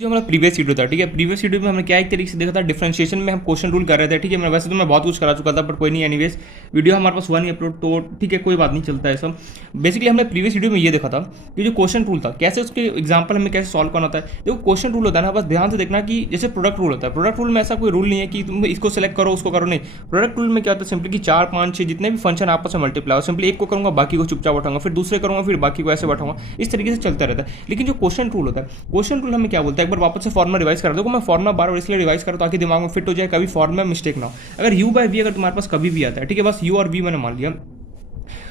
जो हमारा previous video था, ठीक है, प्रीवियस वीडियो में हमने क्या एक तरीके से देखा था, डिफरेंशिएशन में हम क्वेश्चन रूल कर रहे थे, ठीक है। मैं वैसे तो मैं बहुत कुछ करा चुका था, पर कोई नहीं, एनीवेज वीडियो हमारे पास हुआ नहीं अपलोड, तो ठीक है, कोई बात नहीं, चलता है सब। बेसिकली हमने प्रीवियस वीडियो में ये देखा था कि जो क्वेश्चन रूल था, कैसे उसके एग्जाम्पल हमें कैसे सॉल्व करना होता है। देखो क्वेश्चन रूल होता है ना, बस ध्यान से देखना कि जैसे प्रोडक्ट रूल होता है, प्रोडक्ट रूल में ऐसा कोई रूल नहीं है कि तुम इसको सेलेक्ट करो उसको करो, नहीं। प्रोडक्ट रूल में क्या होता है, सिंपली कि 4 5 6 जितने भी फंक्शन आपस में मल्टीप्लाई हो, सिंपली एक को करूंगा, बाकी को चुपचाप बैठाऊंगा, फिर दूसरे करूंगा, फिर बाकी को ऐसे बैठाऊंगा, इस तरीके से चलता रहता है। लेकिन जो क्वेश्चन रूल होता है, क्वेश्चन रूल हमें क्या बोलता है, एक बार वापस से फॉर्मुला रिवाइज कर दो। मैं फॉर्मुला बार बार इसलिए रिवाइज करूँ ताकि दिमाग में फिट हो जाए, कभी फॉर्मुला मिस्टेक ना हो। अगर u बाय वी अगर तुम्हारे पास कभी भी आता है, ठीक है, बस u और v मैंने मान लिया,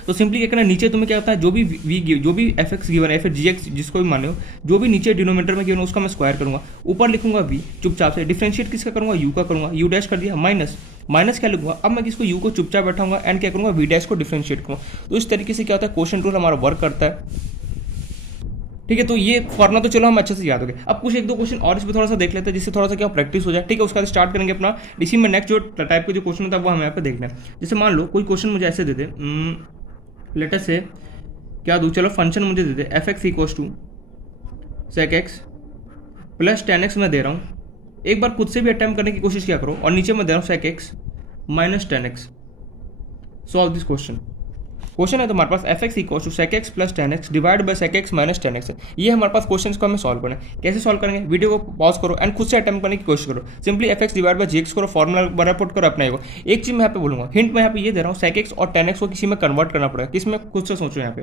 तो सिंपली क्या करना, नीचे तुम्हें क्या होता है, जो भी एफ एक्स गिवन है या फिर जी एक्स जिसको भी माने हो, जो भी नीचे डिनोमिनेटर में गिवन हो उसका मैं स्क्वायर करूंगा, ऊपर लिखूंगा v, चुपचाप से डिफरेंशिएट किसका करूंगा, u का करूंगा, u डैश कर दिया, माइनस माइनस क्या लिखूंगा, अब मैं किसको u को चुपचाप बैठाऊंगा एंड क्या करूंगा, v डैश को डिफरेंशिएट करूंगा। तो इस तरीके से क्या होता है, क्वेश्चन रूल हमारा वर्क करता है, ठीक है। तो ये फॉर्मुला तो चलो हम अच्छे से याद हो गए। अब कुछ एक दो क्वेश्चन और इस पर थोड़ा सा देख लेते हैं, जिससे थोड़ा सा क्या प्रैक्टिस हो जाए, ठीक है। उसका स्टार्ट करेंगे अपना, इसी में नेक्स्ट जो टाइप के जो क्वेश्चन होता है वो हमें यहाँ पे देखना है। जैसे मान लो कोई क्वेश्चन मुझे ऐसे दे दे, लेटर से क्या दूँ, चलो फंक्शन मुझे दे दे F X equals to sec x plus 10x मैं दे रहा हूँ। एक बार खुद से भी अटैम्प्ट करने की कोशिश क्या करो, और नीचे मैं दे रहा हूँ sec x minus 10x। Solve this question. Question है तो हमारे पास F X equal to sec x plus 10x divide by sec x minus 10x है। ये हमारे पास क्वेश्चन को हमें सॉल्व करना है। कैसे सॉल्व करेंगे, वीडियो को पॉज करो एंड खुद से अटेम्प्ट करने की कोशिश करो। Simply f x divide by g x करो, फॉर्मुला बराबर पुट करो, अपना को। एक चीज मैं यहाँ पे बोलूंगा, हिंट मैं यहाँ पे ये दे रहा हूँ, सेक एक्स और 10x को किसी में कन्वर्ट करना पड़ेगा, किस में, खुद से सोचो यहाँ पे।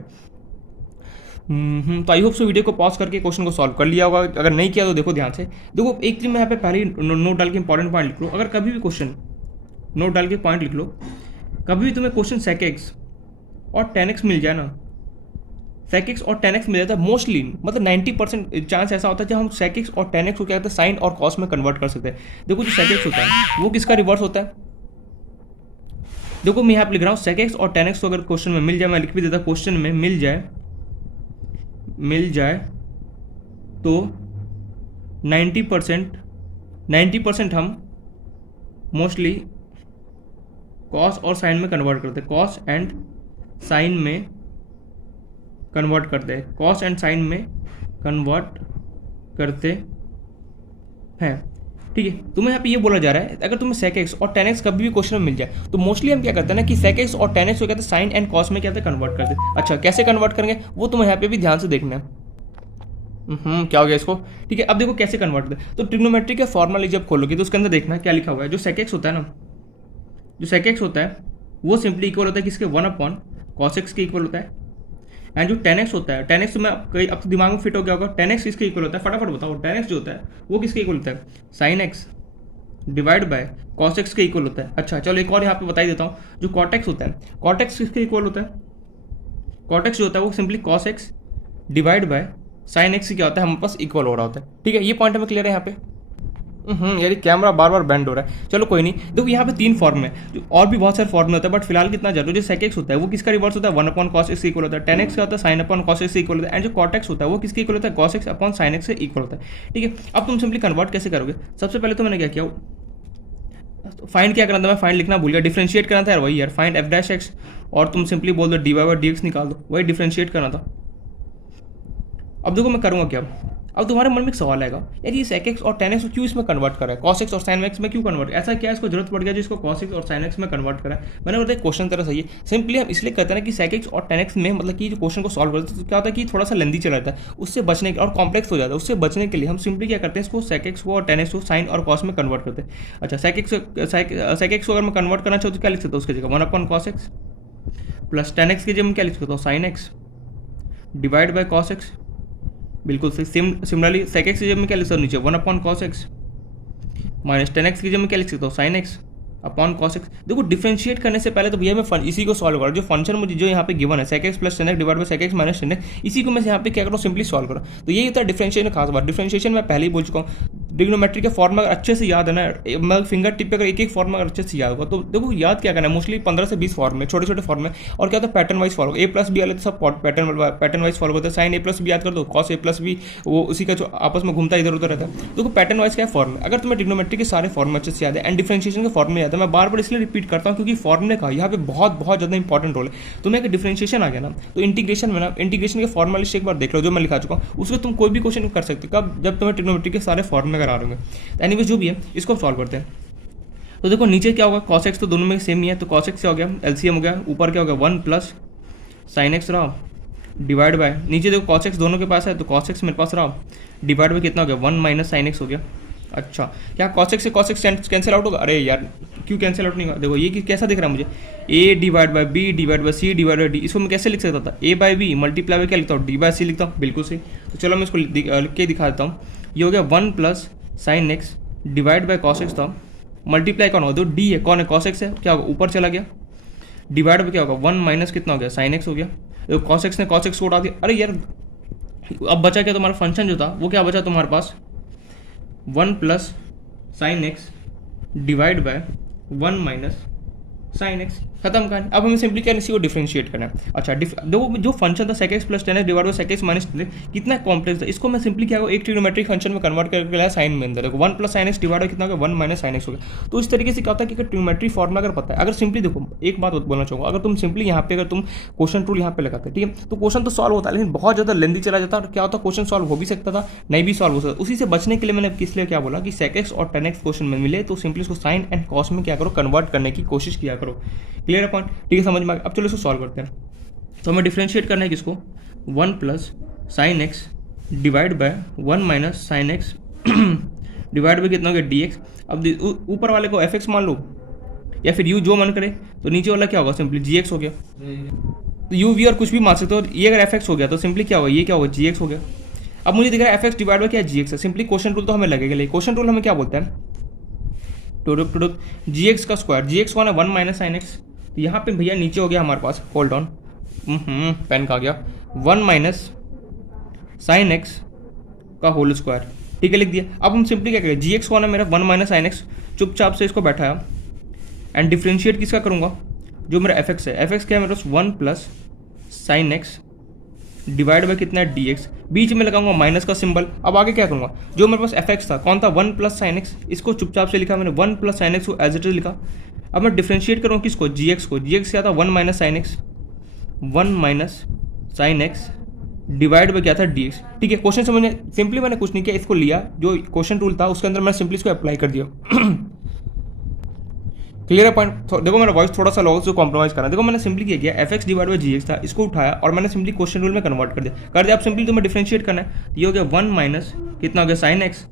तो आई होप सो वीडियो को पॉज करके क्वेश्चन को सॉल्व कर लिया होगा। अगर नहीं किया तो देखो ध्यान से। देखो एक चीज मैं यहाँ पे पहले नोट डाल के इंपॉर्टेंट पॉइंट लिख लो। अगर कभी भी क्वेश्चन नोट डाल के पॉइंट लिख लो, कभी भी तुम्हें क्वेश्चन सेक एक्स और 10x मिल जाए ना, सेक एक्स और 10x मिल जाता है मोस्टली, मतलब 90% चांस ऐसा होता है जब हम सेक एक्स और 10x को क्या कहते हैं, साइन और कॉस में कन्वर्ट कर सकते हैं। देखो जो सेक एक्स होता है वो किसका रिवर्स होता है, देखो मैं यहाँ पे लिख रहा हूँ सेक एक्स और 10x को अगर क्वेश्चन में मिल जाए, मैं लिख भी देता, क्वेश्चन में मिल जाए तो 90% हम मोस्टली कॉस और साइन में कन्वर्ट करते हैं, कॉस एंड साइन में कन्वर्ट करते हैं, कॉस एंड साइन में कन्वर्ट करते हैं, ठीक है। तुम्हें यहाँ पे ये बोला जा रहा है अगर तुम्हें सेक एक्स और 10x कभी भी क्वेश्चन में मिल जाए तो मोस्टली हम क्या करते हैं ना कि सेक एक्स और 10x को कहते हैं साइन एंड कॉस में क्या कहते हैं, कन्वर्ट करते हैं। अच्छा कैसे कन्वर्ट करेंगे वो तुम्हें यहाँ पे भी ध्यान से देखना है। क्या हो गया इसको, ठीक है। अब देखो कैसे कन्वर्ट करते हैं, तो ट्रिग्नोमेट्री के फॉर्मूला जब खोलोगे तो उसके अंदर देखना क्या लिखा हुआ है। जो सेक एक्स होता है ना, जो सेक एक्स होता है वो सिंपली इक्वल होता है किसके, 1/cos x के इक्वल होता है। एंड जो 10x होता है, 10x में अब तो दिमाग में फिट हो गया होगा, 10x किसके इक्वल होता है, फटाफट बताओ। 10x जो होता है वो किसके इक्वल होता है, sign X divide by cos x के इक्वल होता है। अच्छा चलो एक और यहाँ पे बता ही देता हूँ, जो कॉट एक्स होता है, कॉट एक्स किसके इक्वल होता है, कॉट एक्स जो होता है वो simply cos x divide by sine x क्या होता है, हमारे पास इक्वल हो रहा होता है, ठीक है। ये पॉइंट हमें क्लियर है यहाँ पे। यार कैमरा बार बार बेंड हो रहा है, चलो कोई नहीं। देखो यहाँ पे 3 फॉर्म है, और भी बहुत सारे फॉर्म होते हैं, बट फिलहाल कितना जानो, जो सेक एक्स होता है वो किसका रिवर्स होता है, 1/cos x इक्वल होता है। 10x का होता है sin upon cos x equal होता है। एंड जो cot x होता है वो किसके इक्वल होता है, cos x upon sin x से इक्वल होता है, ठीक है। अब तुम सिंपली कन्वर्ट कैसे करोगे, सबसे पहले तो मैंने क्या किया, फाइंड क्या करना था, मैं फाइंड लिखना भूल गया, डिफरेंशिएट करना था यार, वही यार फाइंड एफ डैश एक्स, और तुम सिंपली बोल दो d Y by D x निकाल दो, वही डिफरेंशिएट करना था। अब देखो मैं करूँगा क्या, अब तुम्हारे मन में एक सवाल आएगा, यार ये सेक एक्स और 10x क्यों इसमें कन्वर्ट करा है, cos x और sin x में क्यों कन्वर्ट, ऐसा क्या इसको जरूरत पड़ गया जो इसको cos x और sin x में कन्वर्ट करा है। मैंने बोला क्वेश्चन तरह सही है, सिंपली हम इसलिए कहते हैं कि सेक एक्स और 10x में मतलब कि जो क्वेश्चन को सॉल्व करते हैं तो क्या होता है कि थोड़ा सा लेंदी चला जाता है, उससे बचने के और कॉम्प्लेक्स हो जाता है, उससे बचने के लिए हम सिंपली क्या करते हैं, इसको सेक एक्स को और 10x को साइन और कॉस में कन्वर्ट करते हैं। अच्छा सेक एक्स को अगर मैं कन्वर्ट करना चाहूँ तो क्या लिख सकता हूँ उसकी जगह, 1/cos x प्लस 10x की जगह मैं क्या लिख सकता हूँ, sign X divide by cos x, बिल्कुल सही। सिमिलरली सेक एक्स की जगह में क्या लिख सकता हूँ नीचे, 1/cos x माइनस 10x की जगह में क्या लिख सकता हूँ, sine x upon cos x। देखो डिफरेंशिएट करने से पहले तो भैया मैं इसी को सॉल्व करूँ, जो फंक्शन मुझे जो यहाँ पे गिवन है sec x plus 10x divide by sec x minus 10x, इसी को मैं यहाँ पे क्या करूँ, सिंपली सॉल्व करूँ। तो यही होता है डिफरेंशिएशन का खास बात। डिफरेंशिएशन मैं पहले ही बोल चुका हूँ, ट्रिग्नोमेट्री के फॉर्मूला अगर अच्छे से याद है ना, मैं फिंगर टिप पे अगर एक एक फॉर्मूला अगर अच्छे से याद होगा तो देखो याद क्या करना है, मोस्टली 15 से 20 फॉर्मूले, छोटे छोटे फॉर्मूले, और क्या होता है पैटर्न वाइज फॉलो, ए प्लस बी वाले तो सब पैटर्न वाइज फॉलो करते हैं। साइन ए प्लस बी याद कर दो, कॉस ए प्लस बी वो उसी का जो आपस में घूमता इधर उधर रहता है। देखो पैटर्न वाइज क्या है फॉर्मूला, अगर तुम्हें ट्रिग्नोमेट्री के सारे फॉर्मूले अच्छे से याद है एंड डिफरेंशिएशन के फॉर्मूले याद है, मैं बार बार इसलिए रिपीट करता हूँ क्योंकि फॉर्मूले का यहाँ पे बहुत बहुत ज़्यादा इंपॉर्टेंट रोल है। तुम्हें एक डिफरेंशिएशन आ गया ना तो इंटीग्रेशन में ना, इंटीग्रेशन के फॉर्मूला लिस्ट एक बार देख लो जो मैं लिखा चुका हूँ, उसमें तुम कोई भी क्वेश्चन कर सकते हो कब, जब तुम्हें ट्रिग्नोमेट्री के सारे फॉर्मूले अगर आ रहे होंगे। एनीवेज जो भी है इसको सॉल्व करते हैं। तो देखो नीचे क्या होगा, cos x तो दोनों में सेम ही है, तो cos x क्या हो गया, एलसीएम हो गया, ऊपर क्या हो गया 1 प्लस साइन एक्स रहा डिवाइड बाय, नीचे देखो cos x दोनों के पास है तो cos x मेरे पास रहा डिवाइड बाय कितना हो गया 1 माइनस साइन एक्स हो गया। अच्छा क्या cos x से cos x कैंसिल आउट होगा, अरे यार क्यों कैंसिल आउट नहीं होगा, देखो ये कैसा दिख रहा है मुझे, a divide by b divide by c divide by d, इसको मैं कैसे लिख सकता था, a by b multiply by क्या लिखता हूँ d बाय c लिखता हूँ, बिल्कुल सही। तो चलो मैं इसको लिख के दिखा देता हूँ, ये हो गया 1 plus sine X divide bye cos x था, मल्टीप्लाई कौन होगा, तो d है, कौन है cos x है, क्या होगा ऊपर चला गया, डिवाइड बाय क्या होगा 1 माइनस कितना हो गया साइन एक्स हो गया, तो cos x ने cos x को उड़ा दिया। अरे यार अब बचा क्या तुम्हारा फंक्शन जो था वो क्या बचा तुम्हारे पास 1 plus sine X divide bye 1 minus sine x, खत्म कहानी। अब हमें सिंपली क्या इसी को डिफरेंशिएट करना है। अच्छा देखो जो फंक्शन था sec x plus ten x divide bye sec x minus कितना कॉम्प्लेक्स था, इसको मैं सिंपली क्या एक ट्रिग्नोमेट्रिक फंक्शन में कन्वर्ट करके लाया साइन में, अंदर देखो 1 plus sine X divide by कितना हो गया 1 माइनस साइन एक्स हो गया। तो इस तरीके से क्या होता है कि ट्रिग्नोमेट्री फॉर्मुला अगर पता है, अगर सिंपली देखो एक बात बोलना चाहूँगा, अगर तुम सिंपली यहाँ पे अगर तुम क्वेश्चन टूल यहाँ पे लगाते ठीक है तो क्वेश्चन तो सॉल्व होता है लेकिन बहुत ज़्यादा लेंदी चला जाता है, क्या होता है क्वेश्चन सॉल्व हो भी सकता था नहीं भी सॉल्व हो सकता। उसी से बचने के लिए मैंने किस लिए क्या बोला कि sec x और tan x क्वेश्चन में मिले तो सिंपली इसको साइन एंड कॉस में क्या करो कन्वर्ट करने की कोशिश किया करो। क्लियर है पॉइंट, ठीक है समझ में। अब चलो इसको सॉल्व करते हैं। तो हमें डिफरेंशिएट करना है किसको 1 plus sine X divide bye 1 minus sine X divide by कितना हो गया dx। अब ऊपर वाले को fx मान लो या फिर u जो मन करे, तो नीचे वाला क्या होगा सिंपली gx हो गया, तो u v और कुछ भी मान सकते हो। ये अगर fx हो गया तो सिंपली क्या होगा, ये क्या होगा gx हो गया। अब मुझे दिख रहा है fx डिवाइड बाय क्या gx है, सिंपली क्वेश्चन रूल तो हमें लगेगा, लेकिन क्वेश्चन रूल हमें क्या बोलता है टुडुक gx का स्क्वायर, gx कौन है 1 माइनस साइन एक्स। तो यहाँ पे भैया नीचे हो गया हमारे पास, होल्ड ऑन पेन का गया 1 माइनस साइन एक्स का होल स्क्वायर, ठीक है लिख दिया। अब हम सिंपली क्या करें, gx कौन है मेरा 1 माइनस साइन एक्स, चुपचाप से इसको बैठाया एंड डिफ्रेंशिएट किसका करूँगा जो मेरा fx है, fx क्या है मेरे पास 1 plus sine X divide by कितना है dx, बीच में लगाऊंगा माइनस का सिंबल। अब आगे क्या करूंगा, जो मेरे पास fx था कौन था 1 प्लस साइन एक्स, इसको चुपचाप से लिखा मैंने 1 प्लस साइन एक्स को एज इट इज लिखा। अब मैं डिफ्रेंशिएट करूँगा किसको gx को, gx क्या था 1 minus sine x, 1 minus sine X divide bye क्या था dx, ठीक है। क्वेश्चन समझने सिंपली मैंने कुछ नहीं किया, इसको लिया जो क्वेश्चन रूल था उसके अंदर मैं सिंपली इसको अप्लाई कर दिया। क्लियर है पॉइंट। देखो मेरा वॉइस थोड़ा सा लो उसको कॉम्प्रोमाइज करना, देखो मैंने सिंपली क्या किया fx डिवाइड बाय gx था, इसको उठाया और मैंने सिंपली क्वेश्चन रूल में कन्वर्ट कर दिया। अब सिंपली तुम्हें डिफरेंशिएट करना है, ये हो गया 1 माइनस कितना हो गया साइन एक्स।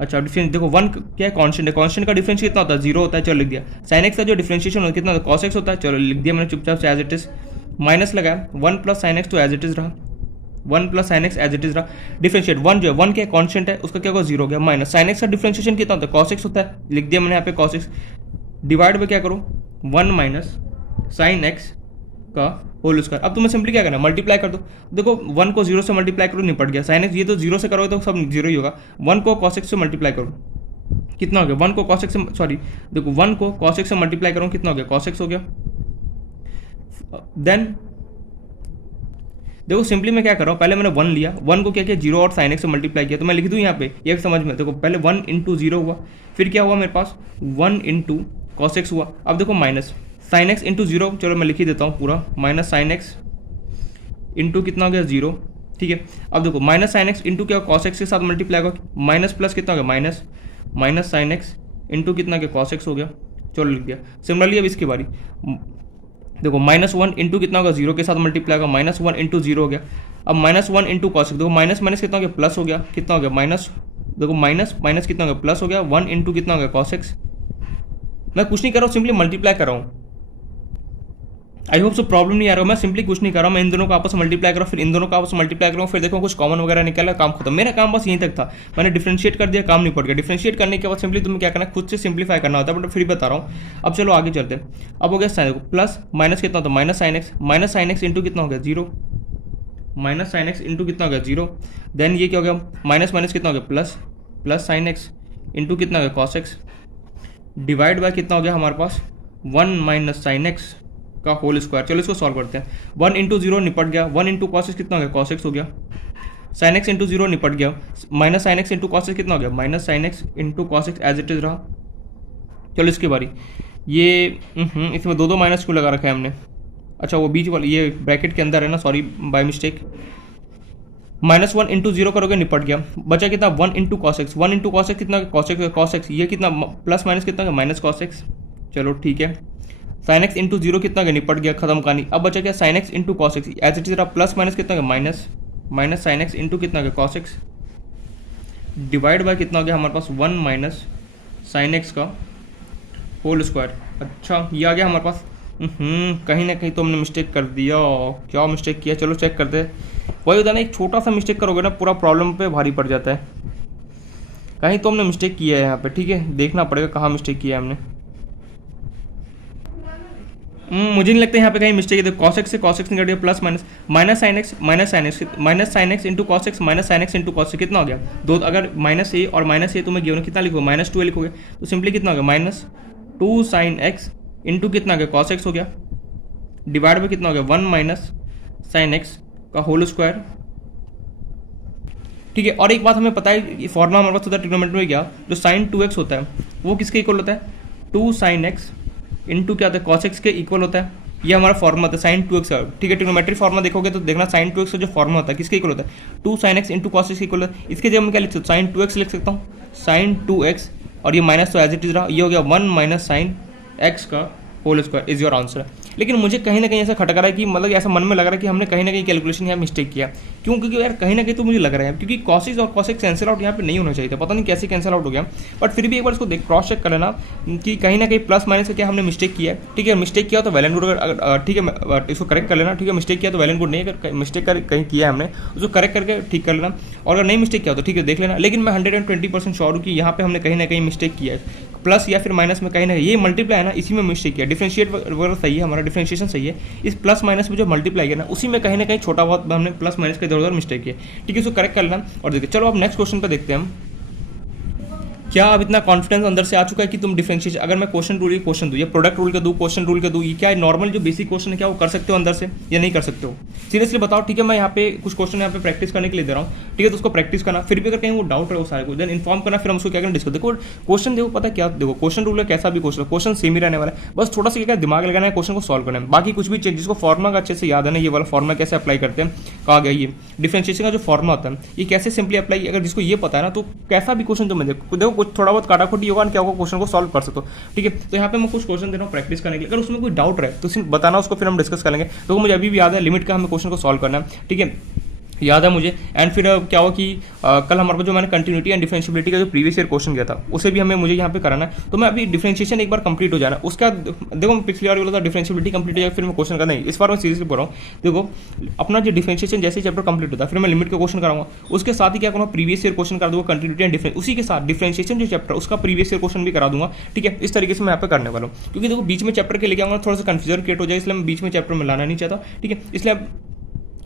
अच्छा डिफरेंस देखो 1 क्या है कॉन्स्टेंट है, कॉन्स्टेंट का डिफरेंस कितना होता है 0 होता है, चलो लिख दिया। साइन एक्स का जो डिफरेंशिएशन होता है कितना होता है cos x होता है, चलो लिख दिया मैंने चुपचाप से एज इट इज। माइनस लगाया 1 प्लस साइन एक्स तो एज इट इज रहा, 1 plus sine x as it is रहा। डिफरेंशिएट 1 जो है 1 क्या कॉन्स्टेंट है उसका क्या होगा 0 हो गया, माइनस साइन एक्स का डिफरेंशिएशन कितना होता है cos x होता है, लिख दिया मैंने यहाँ पे cos x डिवाइड बाय क्या करो 1 माइनस साइन एक्स का होल स्क्वायर। अब तुम्हें सिंपली क्या करना है मल्टीप्लाई कर दो, देखो 1 को 0 से मल्टीप्लाई करो निपट गया, साइन एक्स ये तो 0 से करोगे तो सब 0 ही होगा। 1 को cos x से मल्टीप्लाई करो कितना हो गया, 1 को cos x से सॉरी देखो 1 को cos x से मल्टीप्लाई करो कितना हो गया cos x हो गया। देन देखो सिंपली मैं क्या कर रहा हूँ, पहले मैंने 1 लिया, 1 को क्या किया 0 और साइन एक्स से मल्टीप्लाई किया, तो मैं लिख दूँ यहाँ पे ये समझ में, देखो पहले 1 इंटू 0 हुआ, फिर क्या हुआ मेरे पास 1 इंटू cos x हुआ। अब देखो माइनस साइन एक्स इंटू 0, चलो मैं लिख ही देता हूँ पूरा, माइनस साइन एक्स इंटू कितना हो गया 0, ठीक है। अब देखो माइनस साइन एक्स इंटू क्या cos x के साथ मल्टीप्लाई होगा, माइनस प्लस कितना हो गया minus minus sine x into कितना गया cos x हो गया, चलो लिख दिया। सिमिलरली अब इसकी बारी देखो -1 इंटू कितना होगा 0 के साथ मल्टीप्लाई होगा, -1 इंटू 0 हो गया। अब -1 इंटू cos x, देखो माइनस माइनस कितना हो गया प्लस हो गया, कितना हो गया माइनस, देखो माइनस माइनस कितना हो गया प्लस हो गया, 1 इंटू कितना हो गया cos x। मैं कुछ नहीं कर रहा हूँ, सिंपली मल्टीप्लाई कर रहा हूँ। आई होप सो प्रॉब्लम नहीं आ रहा हूँ, मैं सिंपली कुछ नहीं कर रहा हूँ, मैं इन दोनों को आपस में मल्टीप्लाई कर रहा हूँ, फिर इन दोनों को आपस में मल्टीप्लाई कर रहा हूँ, फिर देखो कुछ कॉमन वगैरह निकला, काम खत्म। मेरा काम बस यहीं तक था, मैंने डिफरेंशिएट कर दिया, काम नहीं पड़ गया। डिफरेंशिएट करने के बाद सिंपली तुम्हें क्या करना है, खुद से सिंप्लीफाई करना होता है, बट फिर बता रहा हूँ। अब चलो आगे चलते हैं। अब हो गया साइन प्लस माइनस कितना होता है माइनस साइन एक्स इंटू कितना हो गया 0, माइनस साइन एक्स इंटू कितना हो गया 0। देन ये क्या हो गया माइनस माइनस कितना हो गया plus, plus sine x into कितना हो गया कॉस एक्स डिवाइड बाय कितना हो गया हमारे पास 1 माइनस साइन एक्स का होल स्क्वायर। चलो इसको सॉल्व करते हैं। 1 इंटू जीरो निपट गया, 1 इंटू कॉस एक्स कितना हो गया कॉस एक्स हो गया, साइन एक्स इंटू जीरो निपट गया, minus sine x into cos x कितना हो गया minus sine x into cos x as it is रहा। चलो इसकी बारी, ये इसमें दो माइनस क्यों लगा रखा है हमने, अच्छा वो बीच वाला ये ब्रैकेट के अंदर है ना, sorry by mistake. -1 into zero करोगे निपट गया, बचा कितना 1 into cos x, 1 into cos x कितना कॉस एक्स ये कितना प्लस माइनस कितना माइनस कॉस एक्स। चलो ठीक है, साइन एक्स इंटू जीरो कितना का निपट गया, खत्म कहानी। अब बचा क्या sine x into cos x as it is रहा, प्लस माइनस कितना का minus minus sine x into कितना का कॉस एक्स डिवाइड बाय कितना हो गया हमारे पास 1 माइनस साइन एक्स का होल स्क्वायर। अच्छा ये आ गया हमारे पास। कहीं ना कहीं तो हमने मिस्टेक कर दिया, क्या मिस्टेक किया चलो चेक करते हैं। वही होता है ना, एक छोटा सा मिस्टेक करोगे ना पूरा प्रॉब्लम पे भारी पड़ जाता है। कहीं तो हमने मिस्टेक किया है यहाँ पे, ठीक है देखना पड़ेगा कहाँ मिस्टेक किया है हमने। मुझे नहीं लगता यहाँ पे कहीं मिस्टेक है। कॉस एक्स से कॉस एक्स निकल गया, plus minus minus sine x into cos x minus sine x into cos x कितना हो गया दो, अगर माइनस ए और माइनस ए तुम्हें गिवन कितना लिखोगे -2 लिखोगे तो सिंपली कितना हो गया -2 साइन एक्स इंटू कितना हो गया कॉस एक्स हो गया डिवाइड में कितना हो गया 1 माइनस साइन एक्स का होल स्क्वायर। ठीक है, और एक बात हमें पता है फॉर्मूला हमारे पास होता है ट्रिग्नोमेट्री में क्या, जो साइन 2x होता है वो किसके इक्वल होता है 2 साइन एक्स इंटू क्या होता है कॉस एक्स के इक्वल होता है। ये हमारा फॉर्मूला होता है साइन 2x का। ठीक है, ट्रिग्नोमेट्री फॉर्मूला देखोगे तो देखना साइन 2x का जो फॉर्मूला होता है किसके इक्वल होता है 2 sign x into cos x के इक्वल होता है। इसके जगह मैं क्या लिख सकता हूँ साइन 2x लिख सकता हूँ, साइन 2x और ये माइनस तो एज इट इज रहा, ये हो गया 1 माइनस साइन एक्स का whole square is your answer. लेकिन मुझे कहीं ना कहीं ऐसा खटक रहा है कि मतलब ऐसा मन में लग रहा है कि हमने कहीं ना कहीं कैलकुलेशन यहाँ मिस्टेक किया। क्यों, क्योंकि यार कहीं ना कहीं तो मुझे लग रहा है क्योंकि कॉसिस और कॉसेक्स कैंसिल आउट यहाँ पे नहीं होना चाहिए था, पता नहीं कैसे कैंसिल आउट हो गया। बट फिर भी एक बार इसको देख क्रॉस चेक कर लेना कि कहीं ना कहीं प्लस माइनस का क्या हमने मिस्टेक किया है। ठीक है, मिस्टेक किया तो वेल एंड गुड, अगर ठीक है इसको करेक्ट कर लेना। ठीक है, मिस्टेक किया तो वेल एंड गुड, नहीं अगर मिस्टेक कहीं किया है हमने उसको करेक्ट करके ठीक कर लेना, और अगर नहीं मिस्टेक किया तो ठीक है देख लेना। लेकिन मैं 120% श्योर हूँ कि यहाँ पे हमने कहीं ना कहीं मिस्टेक किया है, प्लस या फिर माइनस में कहीं ना ये मल्टीप्लाई है ना इसी में मिस्टेक किया। डिफरेंशिएट वगैरह सही है, हमारा डिफरेंशिएशन सही है, इस प्लस माइनस में जो मल्टीप्लाई किया ना उसी में कहीं ना कहीं छोटा बहुत हमने प्लस माइनस का इधर उधर मिस्टेक किया। ठीक है, इसको करेक्ट कर लेना और देखिए। चलो अब नेक्स्ट क्वेश्चन पे देखते हैं हम। क्या अब इतना कॉन्फिडेंस अंदर से आ चुका है कि तुम डिफरेंशिएशन, अगर मैं क्वेश्चन रूल क्वेश्चन दूँ या प्रोडक्ट रूल का दूँ क्वेश्चन रूल का दूँ, ये क्या नॉर्मल जो बेसिक क्वेश्चन है क्या वो कर सकते हो अंदर से या नहीं कर सकते हो, सीरियसली बताओ। ठीक है, मैं यहाँ पे कुछ क्वेश्चन यहाँ पे प्रैक्टिस करने के लिए दे रहा हूँ। ठीक है, तो उसको प्रैक्टिस करना, फिर भी अगर कहीं वो डाउट रहे सारे को देन इन्फॉर्म करना, फिर हम उसको क्या करना डिस्कस। देखो क्वेश्चन देखो पता क्या, देखो क्वेश्चन रूल है कैसा भी क्वेश्चन सेम ही रहने वाला है, बस थोड़ा सा क्या दिमाग लगाना है क्वेश्चन को सॉल्व करना है, बाकी कुछ भी चेंज। जिसको फॉर्मुला अच्छे से याद है ना, ये वाला फॉर्मुला कैसे अप्लाई करते हैं, कहा गया ये डिफरेंशिएशन का जो फॉर्मुला होता है ये कैसे सिंपली अप्लाई, अगर जिसको ये पता है ना तो कैसा भी क्वेश्चन तुम देखो कुछ थोड़ा बहुत काटाखोटी होगा क्या होगा क्वेश्चन को सॉल्व कर सकते हो। ठीक है, तो यहाँ पे मैं कुछ क्वेश्चन दे रहा हूँ प्रैक्टिस करने के लिए, अगर उसमें कोई डाउट रहे तो सिर्फ बताना, उसको फिर हम डिस्कस करेंगे। तो मुझे अभी भी याद है लिमिट का हमें क्वेश्चन को सॉल्व करना है। ठीक है, याद है मुझे। एंड फिर क्या हुआ कि कल हमारे पास जो मैंने कंटिन्यूटी एंड डिफरेंशिएबिलिटी का जो प्रीवियस ईयर क्वेश्चन किया था उसे भी हमें मुझे यहाँ पे कराना है। तो मैं अभी डिफरेंशिएशन एक बार कंप्लीट हो जाना, उसका देखो मैं पिछली बार बोला था डिफरेंशिएबिलिटी कंप्लीट हो जाए फिर मैं क्वेश्चन का नहीं, इस बार मैं सीरियसली बोल रहा हूँ। देखो अपना जो डिफरेंशिएशन जैसे चैप्टर कंप्लीट होता है फिर मैं लिमिट का क्वेश्चन कराऊंगा, उसके साथ ही क्या करूँगा प्रीवियस ईयर क्वेश्चन कर दूँगा कंटिन्यूटी एंड डिफरेंस, उसी के साथ डिफरेंशिएशन जो चैप्टर उसका प्रीवियस ईयर क्वेश्चन भी करा दूंगा। ठीक है, इस तरीके से मैं यहाँ पे करने वाला हूँ, क्योंकि देखो बीच में चैप्टर के लेके आऊँगा थोड़ा सा कंफ्यूजन क्रिएट हो जाए, इसलिए मैं बीच में चैप्टर में लाना नहीं चाहता। ठीक है, इसलिए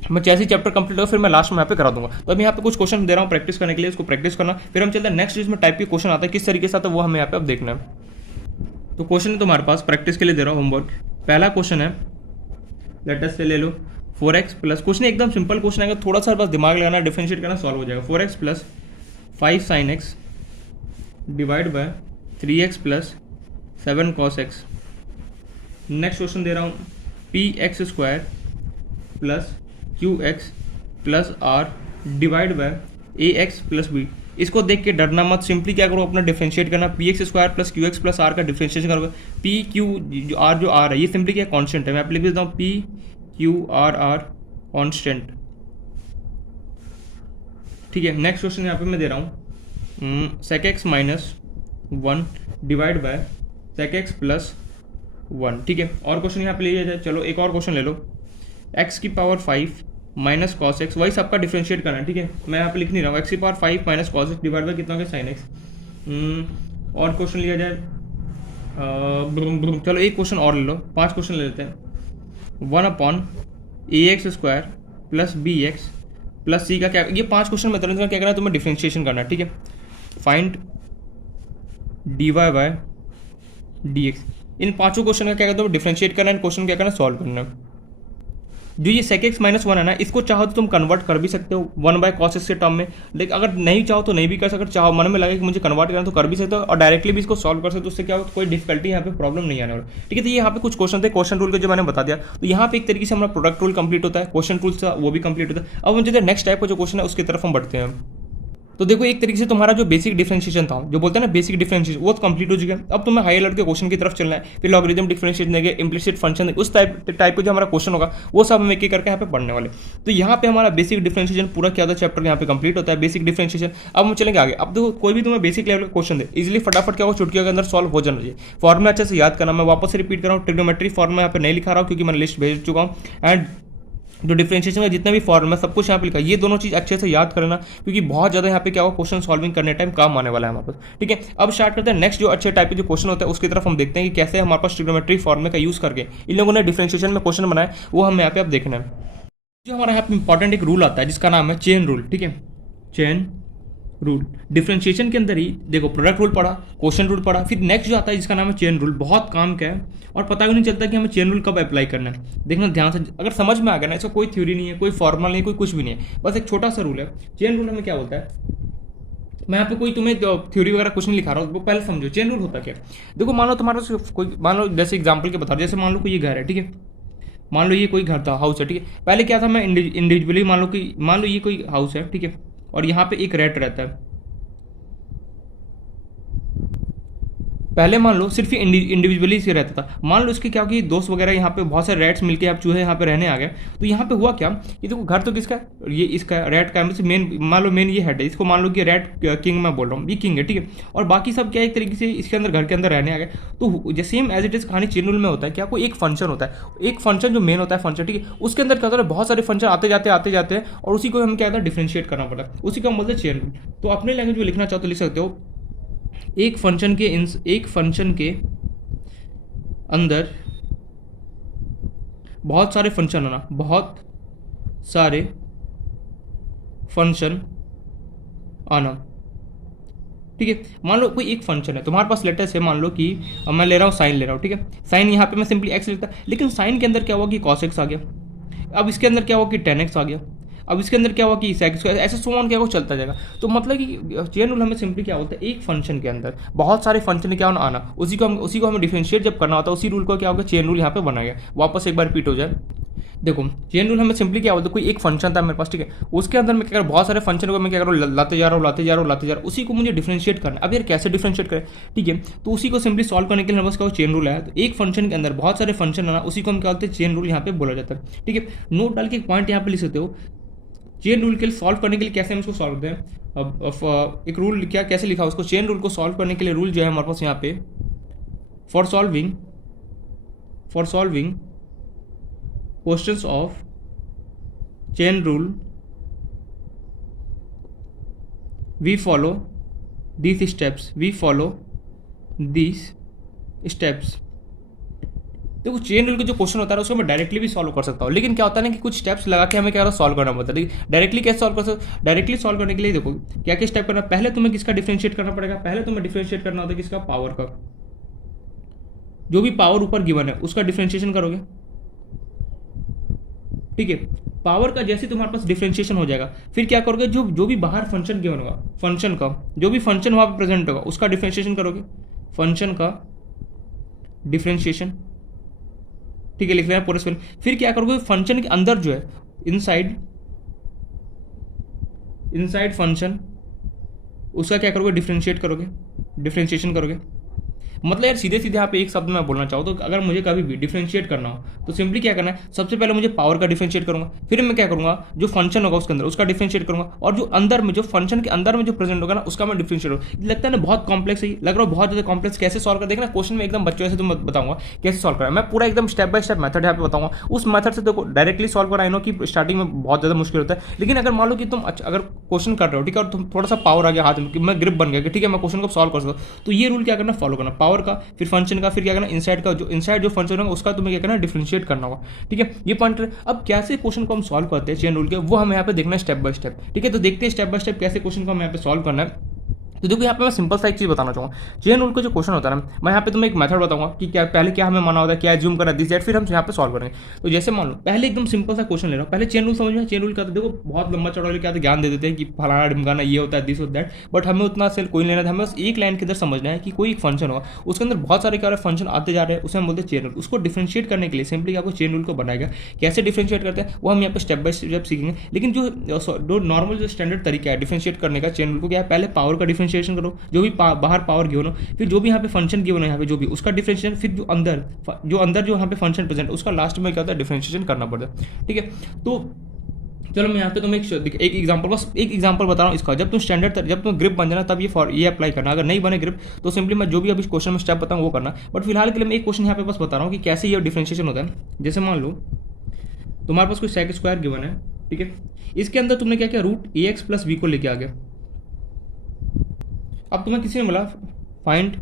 मैं जैसे ही चैप्टर कंप्लीट होगा फिर मैं लास्ट में यहाँ पे करा दूंगा। तो अभी यहाँ पे कुछ क्वेश्चन दे रहा हूँ प्रैक्टिस करने के लिए, उसको प्रैक्टिस करना, फिर हम चलते हैं नेक्स्ट जिसमें टाइप के क्वेश्चन आता है किस तरीके से आता है वो हमें यहाँ पे अब देखना है। तो क्वेश्चन है तुम्हारे पास प्रैक्टिस के लिए दे रहा हूँ होमवर्क। पहला क्वेश्चन है, लेटेस्ट से ले लो 4x प्लस, क्वेश्चन एकदम सिंपल क्वेश्चन आएगा, थोड़ा सा बस दिमाग लगाना डिफरेंशिएट करना सॉल्व हो जाएगा। 4x plus 5 sine X divide by 3x plus 7 cos X. Next question दे रहा हूँ px square plus qx plus R divide by ax plus B. इसको देख के डरना मत, सिंपली क्या करो अपना डिफरेंशिएट करना, p x square plus q x plus r का डिफरेंशिएशन करोगे। पी क्यू जो आर है ये सिंपली क्या कांस्टेंट है, मैं आप लिख देता हूँ पी क्यू आर कांस्टेंट। ठीक है, नेक्स्ट क्वेश्चन यहाँ पे मैं दे रहा हूँ sec x minus 1 divide by sec x plus 1। ठीक है, और क्वेश्चन यहाँ पे ले लिया जाए। चलो एक और क्वेश्चन ले लो, x की पावर 5 माइनस कॉस एक्स, वही सबका डिफरेंशिएट करना है। ठीक है, मैं यहाँ पे लिख नहीं रहा हूँ, x की power 5 minus cos x divide by कितना हो गया साइन एक्स। और क्वेश्चन लिया जाए, चलो एक क्वेश्चन और ले लो, 5 क्वेश्चन ले लेते हैं। 1/ax square plus bx plus c का क्या, ये 5 क्वेश्चन मैं तुरंत क्या करना है तुम्हें डिफरेंशिएशन करना है। ठीक है, फाइंड dy बाय dx। इन पांचों क्वेश्चन का क्या करते हो, डिफरेंशिएट करना है, क्वेश्चन क्या करना है, सॉल्व करना है। जो ये sec x माइनस वन है ना, इसको चाहो तो तुम कन्वर्ट कर भी सकते हो 1/cos x के टर्म में, लेकिन अगर नहीं चाहो तो नहीं भी कर सकते। चाहो मन में लगे कि मुझे कन्वर्ट करना तो कर भी सकते हो, और डायरेक्टली भी इसको सॉल्व कर सकते हो। उससे क्या हो, कोई डिफिकल्टी यहाँ पे प्रॉब्लम नहीं आने वाला। ठीक है, तो ये यहाँ पे कुछ क्वेश्चन थे, क्वेश्चन रूल के जो मैंने बता दिया। तो यहाँ पे एक तरीके से हमारा प्रोडक्ट रूल कंप्लीट होता है, क्वेश्चन रूल से वो भी कंप्लीट होता है। अब मुझे नेक्स्ट टाइप का जो क्वेश्चन है उसकी तरफ हम बढ़ते हैं। तो देखो, एक तरीके से तुम्हारा जो बेसिक डिफरेंशिएशन था, जो बोलते हैं ना बेसिक डिफरेंशिएशन, वो तो कंप्लीट हो चुका है। अब तुम्हें हाई ऑर्डर के क्वेश्चन की तरफ चलना है, फिर लॉगरिथम डिफरेंशिएशन देंगे, इम्प्लिसिट फंक्शन, उस टाइप का जो हमारा क्वेश्चन होगा वो सब हम एक एक करके यहाँ पे पढ़ने वाले। तो यहाँ पे हमारा बेसिक डिफरेंशिएशन पूरा क्या होता है, चैप्टर यहाँ पे कंप्लीट होता है, बेसिक डिफरेंशिएशन। अब हम चलेंगे आगे। अब देखो, कोई भी तुम्हें बेसिक लेवल का क्वेश्चन दे, इजिली फटाफट क्या हो, चुटकियों के अंदर सॉल्व हो जाना चाहिए। फॉर्मूला अच्छे से याद करना। मैं वापस से रिपीट कर रहा हूँ, ट्रिग्नोमेट्री फॉर्मूला यहाँ पे नहीं लिखा रहा हूँ क्योंकि मैंने लिस्ट भेज चुका हूँ। एंड जो डिफरेंशिएशन का जितना भी फॉर्मूला सब कुछ यहाँ पे लिखा है, ये दोनों चीज़ अच्छे से याद करना, क्योंकि बहुत ज़्यादा यहाँ पे क्या होगा, क्वेश्चन सॉल्विंग करने टाइम काम आने वाला है हमारे पास। ठीक है, अब स्टार्ट करते हैं नेक्स्ट जो अच्छे टाइप के जो क्वेश्चन होता है उसकी तरफ हम देखते हैं कि कैसे हमारे पास ट्रिग्नोमेट्री फॉर्मूले का यूज़ करके इन लोगों ने डिफरेंशिएशन में क्वेश्चन बनाया, वो हमें यहाँ पे अब देखना है। जो हमारा यहाँ पे इंपॉर्टेंट एक रूल आता है जिसका नाम है चेन रूल। ठीक है, चेन रूल। डिफरेंशिएशन के अंदर ही देखो, प्रोडक्ट रूल पढ़ा, क्वेश्चन रूल पढ़ा, फिर नेक्स्ट जो आता है जिसका नाम है चेन रूल। बहुत काम का है और पता भी नहीं चलता कि हमें चेन रूल कब अप्लाई करना है। देखना ध्यान से, अगर समझ में आ गया ना, इसका कोई थ्योरी नहीं है, कोई फॉर्मूला नहीं है, कोई कुछ भी नहीं है, बस एक छोटा सा रूल है। चेन रूल हमें क्या बोलता है, मैं यहाँ पे कोई तुम्हें थ्योरी वगैरह कुछ नहीं लिखा रहा हूँ, वो पहले समझो चेन रूल होता क्या। देखो, मान लो तुम्हारा कोई, मान लो जैसे एग्जाम्पल के बता रहा हूँ, जैसे मान लो कोई ये घर है। ठीक है, मान लो ये कोई घर था, हाउस है। ठीक है, पहले क्या था, मैं इंडिविजुअली मान लो ये कोई हाउस है। ठीक है, और यहाँ पे एक रैट रहता है। पहले मान लो सिर्फ इंडिविजुअली से रहता था। मान लो इसके क्या हो कि दोस्त वगैरह यहाँ पे बहुत सारे रैट्स मिलके आप चूहे यहाँ पे रहने आ गए। तो यहाँ पे हुआ क्या, ये देखो घर तो किसका, ये इसका रैट का, मतलब मेन, मान लो मेन ये हेड है, इसको मान लो कि रैट किंग मैं बोल रहा हूँ, ये किंग है। ठीक है, और बाकी सब क्या एक तरीके से इसके अंदर घर के अंदर रहने आ गए। तो सेम एज इट इज कहानी चेन रूल में होता है क्या, कोई एक फंक्शन होता है, एक फंक्शन जो मेन होता है फंक्शन। ठीक है, उसके अंदर क्या होता है, बहुत सारे फंक्शन आते जाते हैं और उसी को हम क्या होता है, डिफरेंशिएट करना पड़ता है, उसी को हम बोलते हैं चेन रूल। तो अपने लैंग्वेज में लिखना चाहो तो लिख सकते हो, एक फंक्शन के अंदर बहुत सारे फंक्शन आना, बहुत सारे फंक्शन आना। ठीक है, मान लो कोई एक फंक्शन है तुम्हारे पास, लेटर से मान लो कि मैं ले रहा हूँ साइन ले रहा हूँ। ठीक है, साइन यहाँ पे मैं सिंपली एक्स लिखता, लेकिन साइन के अंदर क्या हुआ कि कॉस एक्स आ गया। अब इसके अंदर क्या हुआ कि टेन एक्स आ गया। अब इसके अंदर क्या हुआ कि सेक, ऐसे सो ऑन क्या हो चलता जाएगा। तो मतलब कि चेन रूल हमें सिंपली क्या होता है, एक फंक्शन के अंदर बहुत सारे फंक्शन क्या आना, उसी को हमें डिफरेंशिएट जब करना होता है, उसी रूल को क्या होगा, चेन रूल यहाँ पे बना गया। वापस एक बार रिपीट हो जाए, देखो चेन रूल हमें सिंपली क्या होता है, कोई एक फंक्शन था मेरे पास। ठीक है, उसके अंदर मैं क्या करूँ, बहुत सारे फंक्शन को मैं क्या करूँ, लाते जा रहा हूँ, उसी को मुझे डिफरेंशिएट करना। अब यार कैसे डिफरेंशिएट करें। ठीक है, तो उसी को सिंपली सॉल्व करने के लिए बस क्या चेन रूल है। तो एक फंक्शन के अंदर बहुत सारे फंक्शन आना, उसी को हम क्या बोलते हैं, चेन रूल यहाँ पे बोला जाता है। ठीक है, नोट डाल के एक पॉइंट यहाँ पे लिख सकते हो, चेन रूल के लिए सॉल्व करने के लिए कैसे हम इसको सॉल्व करते हैं। अब एक रूल क्या कैसे लिखा उसको, चेन रूल को सॉल्व करने के लिए रूल जो है हमारे पास यहाँ पे, for solving questions of chain rule we follow these steps। देखो, चेन रूल का जो क्वेश्चन होता है उसको मैं डायरेक्टली भी सॉल्व कर सकता हूँ, लेकिन क्या होता है ना कि कुछ स्टेप्स लगा के हमें क्या सॉल्व करना पड़ता है। डायरेक्टली कैसे सॉल्व कर सकते हो, डायरेक्टली सॉल्व करने के लिए देखो क्या क्या स्टेप करना। पहले तुम्हें किसका डिफरेंशिएट करना पड़ेगा, पहले तुम्हें डिफरेंशिएट करना होता है किसका, पावर का। जो भी पावर ऊपर गिवन है उसका डिफरेंशिएशन करोगे। ठीक है, पावर का जैसे तुम्हारे पास डिफरेंशिएशन हो जाएगा, फिर क्या करोगे, जो भी बाहर फंक्शन गिवन होगा, फंक्शन का जो भी फंक्शन वहां पर प्रेजेंट होगा उसका डिफरेंशिएशन करोगे, फंक्शन का डिफरेंशिएशन। ठीक है, लिख रहे हैं पूरा स्पेल। फिर क्या करोगे, फंक्शन के अंदर जो है, इनसाइड फंक्शन, उसका क्या करोगे, डिफरेंशिएशन करोगे। मतलब यार सीधे यहाँ पे एक शब्द मैं बोलना चाहूँ तो अगर मुझे कभी भी डिफरेंशिएट करना हो तो सिंपली क्या करना है, सबसे पहले मुझे पावर का डिफरेंशिएट करूंगा, फिर मैं क्या करूंगा, जो फंक्शन होगा उसके अंदर उसका डिफरेंशिएट करूंगा, और जो अंदर में जो फंक्शन के अंदर में जो प्रेजेंट होगा ना उसका मैं डिफरेंशिएट करूँगा। लगता है ना बहुत कॉम्प्लेक्स है, लग रहा है बहुत ज़्यादा कॉम्प्लेक्स। कैसे सॉल्व कर देखना, क्वेश्चन में एकदम बच्चों से तुम बताऊंगा कैसे सॉल्व करना। मैं पूरा एकदम स्टेप बाय स्टेप मेथड यहाँ पे बताऊंगा। उस मेथड से देखो डायरेक्टली सॉल्व करना, आई नो कि स्टार्टिंग में बहुत ज़्यादा मुश्किल होता है, लेकिन अगर मान लो कि तुम अगर क्वेश्चन कर रहे हो, ठीक है, और तुम थोड़ा सा पावर आ गया हाथ में कि मैं ग्रिप बन गया कि ठीक है मैं क्वेश्चन को सॉल्व कर सकता हूँ, तो ये रूल क्या करना, फॉलो करना, पावर का, फिर फंक्शन का, फिर क्या करना, इनसाइड जो फंक्शन होगा उसका तुम्हें क्या करना, डिफरेंशिएट करना होगा। ठीक है, ये पॉइंट। अब कैसे क्वेश्चन को हम सॉल्व करते हैं चेन रूल के, वो हम यहाँ पे देखना है स्टेप बाय स्टेप। ठीक है, तो देखते हैं स्टेप बाय स्टेप कैसे क्वेश्चन को हम यहाँ पे सॉल्व करना है। तो देखो यहाँ पे मैं सिंपल सा एक चीज़ बताना चाहूँगा। चेन रूल का जो क्वेश्चन होता है ना, मैं यहाँ पे तुम्हें एक मेथड बताऊंगा कि क्या पहले क्या हमें माना होता है, क्या एज्यूम करा दिस दैट, फिर हम यहाँ पे सॉल्व करेंगे। तो जैसे मान लो पहले एकदम सिंपल सा क्वेश्चन ले रहा हूँ, पहले चेन रूल समझ में। चेन रूल का देखो बहुत लंबा चौड़ा क्या ज्ञान दे देते हैं कि फलाना ढिमकाना ये होता है दिस होता है, बट हमें उतना सेल कोई लेना था। हमें बस एक लाइन के अंदर समझना है कि कोई एक फंक्शन होगा, उसके अंदर बहुत सारे क्या फंक्शन आते जा रहे हैं, उसे हम बोलते हैं चेन रूल। उसको डिफरेंशिएट करने के लिए सिंपली आपको चेन रूल को बनाएगा। कैसे डिफरेंशिएट करते हैं वो हम यहाँ पे स्टेप बाय स्टेप सीखेंगे। लेकिन जो नॉर्मल जो स्टैंडर्ड तरीका है डिफरेंशिएट करने का चेन रूल को, क्या है पहले पावर का डिफरेंशिएशन करो, जो भी बाहर पावर गिवन हो, फिर जो भी यहाँ पे फंक्शन गिवन है यहाँ पे जो भी उसका डिफरेंशिएशन, फिर जो यहाँ पे फंक्शन प्रेजेंट उसका लास्ट में क्या होता है डिफरेंशिएशन करना पड़ता है। ठीक है, तो चलो मैं यहाँ पे तुम्हें एक एग्जांपल, बस एक एग्जांपल बता रहा हूँ इसका। जब तुम ग्रिप बन जाना तब ये अप्लाई करना। अगर नहीं बने ग्रिप तो सिंपली मैं जो भी अभी क्वेश्चन में स्टेप बताऊँ वो करना। बट फिलहाल के लिए मैं एक क्वेश्चन यहाँ पे बस बता रहा हूँ कि कैसे ये डिफरेंशिएशन होता है। जैसे मान लो तुम्हारे पास कोई सेक स्क्वायर गिवन है, ठीक है, इसके अंदर तुमने क्या किया root a x plus B को लेके आ गया। अब तुम्हें किसी ने बोला फाइंड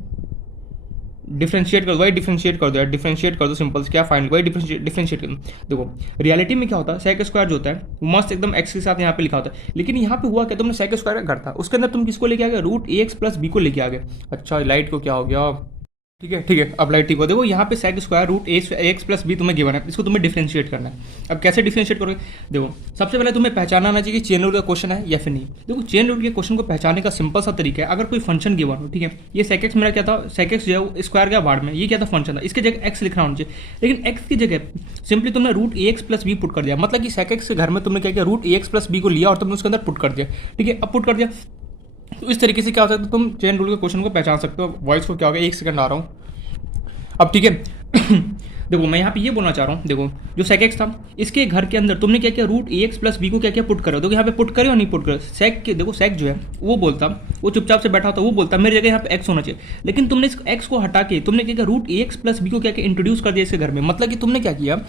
डिफरेंशिएट कर दो, वही डिफरेंशिएट कर दो यार, डिफरेंशिएट कर दो सिंपल से, क्या फाइंड वही डिफरेंशिएट कर दो। देखो रियलिटी में क्या होता है, सेक स्क्वायर जो होता है वो मस्त एकदम एक्स के साथ यहाँ पे लिखा होता है, लेकिन यहाँ पे हुआ क्या, तुमने सेक स्क्वायर का घर था उसके अंदर तुम किसको लेके आ गए, root a x plus B को लेके आ गए। अच्छा लाइट को क्या हो गया, ठीक है अब लाइट ठीक हो। देखो यहाँ पे सेक square root a x plus B तुम्हें गिवन है, इसको तुम्हें डिफरेंशिएट करना है। अब कैसे डिफरेंशिएट करोगे, देखो सबसे पहले तुम्हें पहचाना आना चाहिए कि चेन रूल का क्वेश्चन है या फिर नहीं। देखो चेन रूल के क्वेश्चन को पहचानने का सिंपल सा तरीका है, अगर कोई फंक्शन गिवन हो, ठीक है, ये सेक एक्स मेरा क्या था, सेक एक्स जो है स्क्वायर का बाढ़ में, ये क्या था फंक्शन था, इसके जगह एक्स लिखना होना चाहिए, लेकिन एक्स की जगह सिंपली तुमने root a x plus b put कर दिया। मतलब कि सेक एक्स के घर में तुमने क्या किया, root a x plus B को लिया और तुमने उसके अंदर पुट कर दिया। ठीक है, अब पुट कर दिया तो इस तरीके से क्या हो सकता है, तुम चेन रूल के क्वेश्चन को पहचान सकते हो। वॉइस को क्या हो गया, एक सेकंड आ रहा हूँ अब, ठीक है। देखो मैं यहाँ पे ये बोलना चाह रहा हूँ, देखो जो सेक एक्स था इसके घर के अंदर तुमने क्या किया, root a x plus B को क्या किया पुट करो। देखो यहाँ पे पुट करे और नहीं पुट करो, सेक के देखो सेक जो है वो बोलता, वो चुपचाप से बैठा होता, वो बोलता मेरी जगह यहाँ पे एक्स होना चाहिए, लेकिन तुमने इस एक्स को हटा के तुमने क्या किया, root a x plus B को क्या किया इंट्रोड्यूस कर दिया इसके घर में। मतलब कि तुमने क्या किया,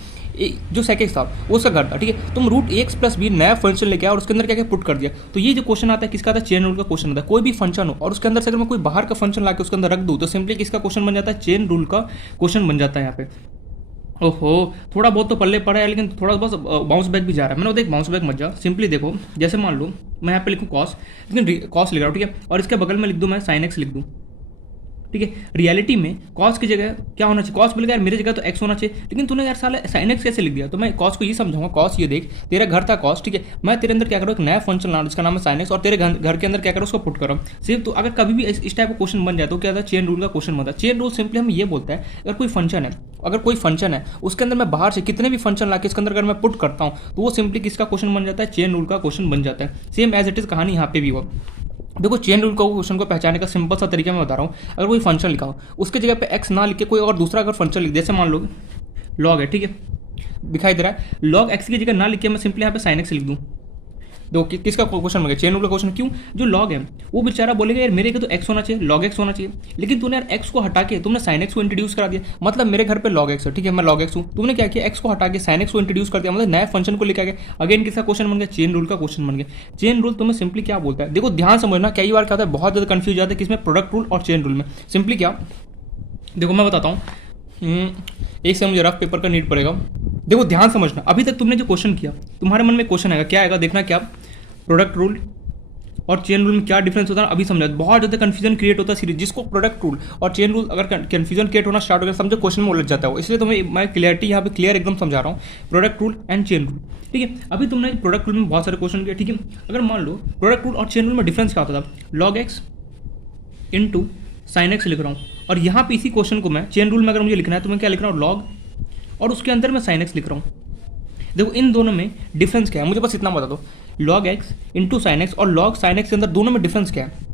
जो सेक एक्स था वो उसका घर था, ठीक है, तुम root a x plus B नया फंक्शन लेके आया और उसके अंदर क्या क्या पुट कर दिया। तो ये जो क्वेश्चन आता है किसका आता है, चेन रूल का क्वेश्चन आता है। कोई भी फंक्शन हो और उसके अंदर से अगर मैं कोई बाहर का फंक्शन लाके उसके अंदर रख दूँ तो सिंपली किसका क्वेश्चन बन जाता है, चेन रूल का क्वेश्चन बन जाता है यहाँ पे। ओहो थोड़ा बहुत तो पल्ले पड़ा है, लेकिन थोड़ा बस बाउंस बैक भी जा रहा है। मैंने देख बाउंस बैक मत जा, सिंपली देखो जैसे मान लो मैं यहाँ पे लिखूँ कॉस, लेकिन कॉस लिख रहा हूँ, ठीक है, और इसके बगल में लिख दूँ मैं साइन एक्स लिख दूँ। ठीक है, रियलिटी में कॉस की जगह क्या होना चाहिए, कॉस बोलेगा यार मेरी जगह तो एक्स होना चाहिए, लेकिन तूने यार साला साइन एक्स कैसे लिख दिया। तो मैं कॉस को ये समझाऊंगा, कॉस ये देख तेरा घर था कॉस, ठीक है, मैं तेरे अंदर क्या करूँ एक नया फंक्शन ला जिसका नाम है साइन एक्स, और तेरे घर के अंदर क्या करो उसको पुट करो सिर्फ। तो अगर कभी भी इस टाइप का क्वेश्चन बन जाए तो क्या होता है, चेन रूल का क्वेश्चन बनता है। चेन रूल सिंपली हमें ये बोलता है अगर कोई फंक्शन है उसके अंदर मैं बाहर से कितने भी फंक्शन ला के इसके अंदर अगर मैं पुट करता हूँ तो वो सिंपली किसका क्वेश्चन बन जाता है, चेन रूल का क्वेश्चन बन जाता है। सेम एज इट इज कहानी यहाँ पे भी हुआ। देखो चेन रूल का क्वेश्चन को पहचानने का सिंपल सा तरीका मैं बता रहा हूँ। अगर कोई फंक्शन लिखा हो उसके जगह पे एक्स ना लिख के कोई और दूसरा अगर फंक्शन लिख, जैसे मान लो लॉग है, ठीक है, दिखाई दे रहा है, लॉग एक्स की जगह ना लिख के मैं सिंपली यहाँ पे साइन एक्स लिख दूँ। देखो किसका क्वेश्चन बन गया, चेन रूल का क्वेश्चन। क्यों, जो लॉग है वो बेचारा बोलेगा यार मेरे को तो एक्स होना चाहिए, लॉग एक्स होना चाहिए, लेकिन तूने यार एक्स को हटा के तुमने साइन एक्स को इंट्रोड्यूस करा दिया। मतलब मेरे घर पे लॉग एक्स है, ठीक है, मैं लॉग एक्स हूँ, तुमने क्या किया एक्स को हटा के साइन एक्स को इंट्रोड्यूस कर दिया, मतलब नया फंक्शन को लेकर आ गया। अगेन किसका क्वेश्चन बन गया, चेन रूल का क्वेश्चन बन गया। चेन रूल तुम्हें सिंपली क्या बोलता है, देखो ध्यान समझना, कई बार क्या होता है बहुत ज़्यादा कंफ्यूज जाता है किसमें, प्रोडक्ट रूल और चेन रूल में। सिंपली क्या, देखो मैं बताता हूँ, एक से मुझे रफ पेपर का नीड पड़ेगा। देखो ध्यान समझना, अभी तक तुमने जो क्वेश्चन किया तुम्हारे मन में क्वेश्चन आएगा, क्या आएगा देखना, क्या प्रोडक्ट रूल और चेन रूल में क्या डिफरेंस होता है अभी समझा। बहुत ज़्यादा कंफ्यूजन क्रिएट होता है सीरीज, जिसको प्रोडक्ट रूल और चेन रूल अगर कंफ्यूजन क्रिएट होना स्टार्ट हो गया समझो क्वेश्चन में उलझ जाता है वो। इसलिए तुम्हें मैं क्लियरिटी यहाँ पे क्लियर एकदम समझा रहा हूँ, product rule and chain rule. ठीक है, अभी तुमने प्रोडक्ट रूल में बहुत सारे क्वेश्चन किए, ठीक है, अगर मान लो प्रोडक्ट रूल और चेन रूल में डिफरेंस क्या होता था, log x into sine x लिख रहा हूँ, और यहाँ पे इसी क्वेश्चन को मैं चेन रूल में अगर मुझे लिखना है तो मैं क्या लिख रहा हूँ, लॉग, और उसके अंदर मैं साइन एक्स लिख रहा हूँ। देखो इन दोनों में डिफरेंस क्या है, मुझे बस इतना बता दो, log x into sine x और लॉग साइन एक्स के अंदर दोनों में डिफरेंस क्या है,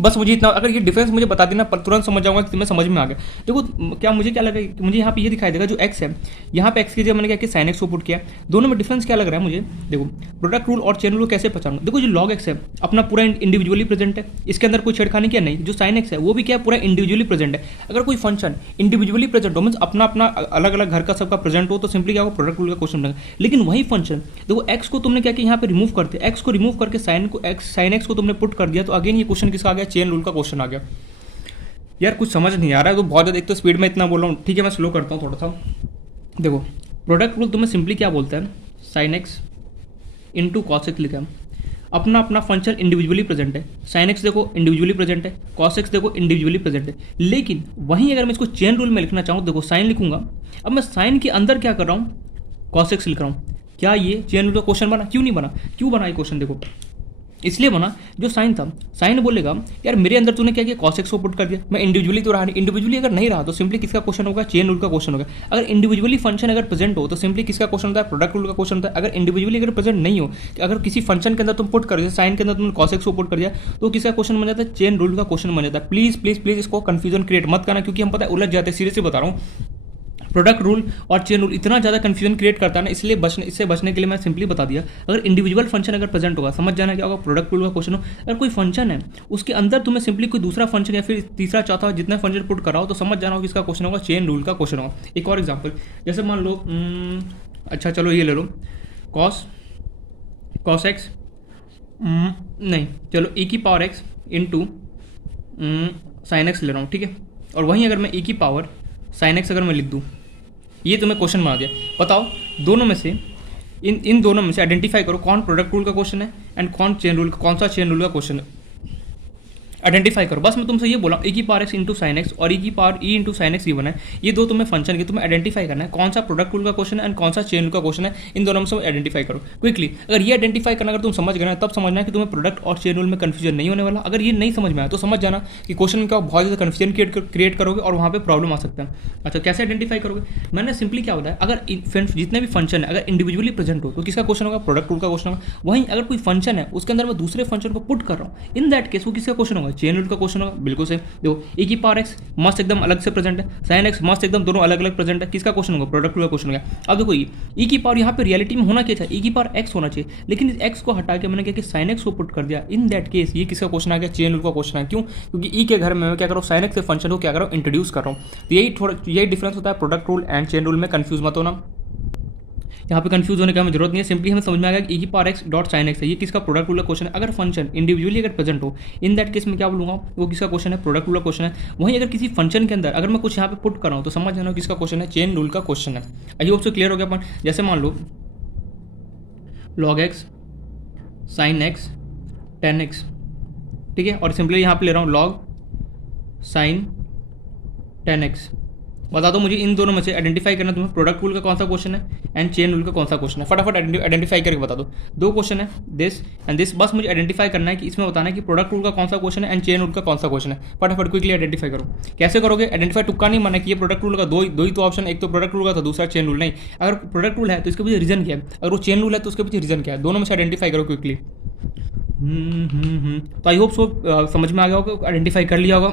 बस मुझे इतना, अगर ये डिफरेंस मुझे बता देना तुरंत समझ जाऊंगा कि मैं समझ में आ गया। देखो क्या मुझे क्या लगा, मुझे यहाँ पे ये दिखाई देगा जो एक्स है, यहाँ पे एक्स की जगह मैंने क्या किया साइन एक्स को पुट किया, दोनों में डिफरेंस क्या लग रहा है मुझे। देखो प्रोडक्ट रूल और चेन रूल कैसे पहचानूं, देखो जो लॉग एक्स है अपना पूरा इंडिविजुअली प्रेजेंट है, इसके अंदर कोई छेड़खानी क्या नहीं। जो साइन एक्स है वो भी क्या है, पूरा इंडिविजुअली प्रेजेंट है। अगर कोई फंक्शन इंडिविजुअली प्रेजेंट हो मीन अपना अपना अलग अलग घर का सबका प्रेजेंट हो तो सिंपली क्या हो, प्रोडक्ट रूल का क्वेश्चन बनेगा। लेकिन वही फंक्शन देखो एक्स को तुमने क्या किया यहाँ पे रिमूव करते, एक्स को रिमूव करके साइन एक्स को तुमने पुट कर दिया, तो अगेन ये क्वेश्चन किसका आ गया, चेन रूल का क्वेश्चन आ गया। यार कुछ समझ नहीं आ रहा है तो बहुत ज़्यादा, एक तो स्पीड में इतना बोल रहा हूँ, ठीक है मैं स्लो करता हूँ थोड़ा सा। देखो प्रोडक्ट रूल तुम्हें सिंपली क्या बोलता है, sign x into cos x लिखा है। अपना अपना फंक्शन इंडिविजुअली प्रेजेंट है। साइन एक्स देखो इंडिविजुअली प्रेजेंट है, कॉस एक्स देखो इंडिविजुअली प्रेजेंट है। लेकिन वहीं अगर मैं इसको चेन रूल में लिखना चाहूँ, देखो साइन लिखूंगा, अब मैं साइन के अंदर क्या कर रहा हूँ, कॉस एक्स लिख रहा हूँ। क्या ये चेन रूल का क्वेश्चन बना? क्यों नहीं बना? क्यों बना ये क्वेश्चन? देखो इसलिए बना, जो साइन था, साइन बोलेगा यार मेरे अंदर तूने क्या किया, कॉस एक्स को पुट कर दिया, मैं इंडिविजुअली तो रहा नहीं। इंडिविजुअली अगर नहीं रहा तो सिंपली किसका क्वेश्चन होगा, चेन रूल का क्वेश्चन होगा। अगर इंडिविजुअली फंक्शन अगर प्रेजेंट हो तो सिंपली किसका क्वेश्चन होता है, प्रोडक्ट रूल का क्वेश्चन होता है। अगर इंडिविजुअली अगर प्रेजेंट नहीं हो, कि अगर किसी फंक्शन के अंदर तुम पुट कर दिया, साइन के अंदर तुमने कॉस एक्स को पुट कर दिया, तो किसका क्वेश्चन बन जाता है, चेन रूल का क्वेश्चन बन जाता है। प्लीज प्लीज प्लीज इसको कंफ्यूजन क्रिएट मत करना, क्योंकि हम पता है उलझ जाते हैं, सीरियसली बता रहा हूँ। प्रोडक्ट रूल और चेन रूल इतना ज़्यादा कंफ्यूजन क्रिएट करता है ना, इसलिए इससे बचने के लिए मैं सिंपली बता दिया, अगर इंडिविजुअल फंक्शन अगर प्रेजेंट होगा, समझ जाना क्या होगा, प्रोडक्ट रूल का क्वेश्चन हो। अगर कोई फंक्शन है उसके अंदर तुम्हें सिंपली कोई दूसरा फंक्शन या फिर तीसरा चौथा जितना फंक्शन पुट कराओ, तो समझ जाना होगा किसका क्वेश्चन होगा, चेन रूल का क्वेश्चन होगा। एक और एग्जाम्पल, जैसे मान लो अच्छा चलो ये ले लो, कॉस एक्स नहीं चलो e की power x into sine x ले रहा हूँ, ठीक है। और वहीं अगर मैं e की पावर साइन एक्स अगर मैं लिख दूँ, ये तुम्हें क्वेश्चन बना दिया। बताओ दोनों में से इन दोनों में से आइडेंटिफाई करो कौन प्रोडक्ट रूल का क्वेश्चन है एंड कौन चेन रूल, कौन सा चेन रूल का क्वेश्चन है, आइडेंटिफाई करो। बस मैं तुमसे ये बोला e की power x into sine x और e की power e into sine x ये बना है, ये दो तुम्हें फंक्शन के तुम्हें आइडेंटिफाई करना है कौन सा प्रोडक्ट रूल का क्वेश्चन है एंड कौन सा चेन रूल का क्वेश्चन है, इन दोनों में से आइडेंटिफाई करो क्विकली। अगर ये आइडेंटिफाई करना अगर तुम समझ गए ना, तब समझना है कि तुम्हें प्रोडक्ट और चेन रूल में कन्फ्यूजन नहीं होने वाला। अगर ये नहीं समझ में आया तो समझ जाना कि क्वेश्चन का बहुत ज़्यादा कन्फ्यूजन क्रिएट करोगे और वहाँ पर प्रॉब्लम आ सकता है। अच्छा कैसे आइडेंटिफाई करोगे, मैंने सिंपली क्या बताया, अगर जितने भी फंक्शन है अगर इंडिविजुअली प्रेजेंट हो तो किसका क्वेश्चन होगा, प्रोडक्ट रूल का क्वेश्चन होगा। वहीं अगर कोई फंक्शन है उसके अंदर मैं दूसरे फंक्शन को पुट कर रहा हूँ, इन दैट केस वो किसका क्वेश्चन होगा, चेन रूल का क्वेश्चन होगा। बिल्कुल से देखो e की पावर x मस्त एकदम अलग से प्रेजेंट है, साइन x मस्त एकदम दोनों अलग अलग प्रेजेंट है, किसका क्वेश्चन होगा, प्रोडक्ट रूल का क्वेश्चन होगा। अब देखो e की पावर यहाँ पे रियलिटी में होना क्या चाहिए, e की पावर x होना चाहिए, लेकिन इस x को हटा के मैंने क्या कि साइन x को पुट कर दिया। इन दैट केस ये किसका क्वेश्चन आ गया, चेन रूल का क्वेश्चन है। क्यों, क्योंकि e के घर में मैं क्या कर रहा हूँ, साइन x से फंक्शन को क्या कर रहा हूँ, इंट्रोड्यूस कर रहा हूँ। तो यही डिफरेंस होता है product rule and chain rule में, कंफ्यूज मत होना। यहाँ पे कंफ्यूज होने की हमें जरूरत नहीं है, सिंपली हमें समझ में आ गया कि e की power x dot sign x है, ये किसका प्रोडक्ट रूल का क्वेश्चन है। अगर फंक्शन इंडिविजुअली अगर प्रेजेंट हो, इन दैट केस में क्या बोलूँगा, वो किसका क्वेश्चन है, प्रोडक्ट रूल का क्वेश्चन है। वहीं अगर किसी फंक्शन के अंदर अगर मैं कुछ यहाँ पे पुट कर रहा हूँ तो समझ जाना किसका क्वेश्चन है, चेन रूल का क्वेश्चन है। आई होप से क्लियर हो गया अपन। जैसे मान लो log X sine X ten X, ठीक है, और सिंपली यहाँ पे ले रहा हूँ लॉग साइन टेन एक्स। बता दो मुझे इन दोनों में से आइडेंटिफाई करना तुम्हें, प्रोडक्ट रूल का कौन सा क्वेश्चन है एंड चेन रूल का कौन सा क्वेश्चन है। फटाफट आइडेंटिफाई करके बता दो, दो क्वेश्चन है दिस एंड दिस, बस मुझे आइडेंटिफाई करना है कि इसमें बताना है कि प्रोडक्ट रूल का कौन सा क्वेश्चन है एंड चेन रूल का कौन सा क्वेश्चन है। फटाफट क्विकली आइडेंटिफाई करो। कैसे करोगे आइडेंटिफाई, तुक्का नहीं माना कि ये प्रोडक्ट रूल का दो ही तो ऑप्शन, एक तो प्रोडक्ट रूल का था दूसरा चेन रूल। नहीं, अगर प्रोडक्ट रूल है तो इसके पीछे रीजन क्या है, अगर वो चेन रूल है तो उसके पीछे रीजन क्या है, दोनों में से आइडेंटिफाई करो क्विकली। तो आई होप सो समझ में आ गया होगा, आइडेंटिफाई कर लिया होगा।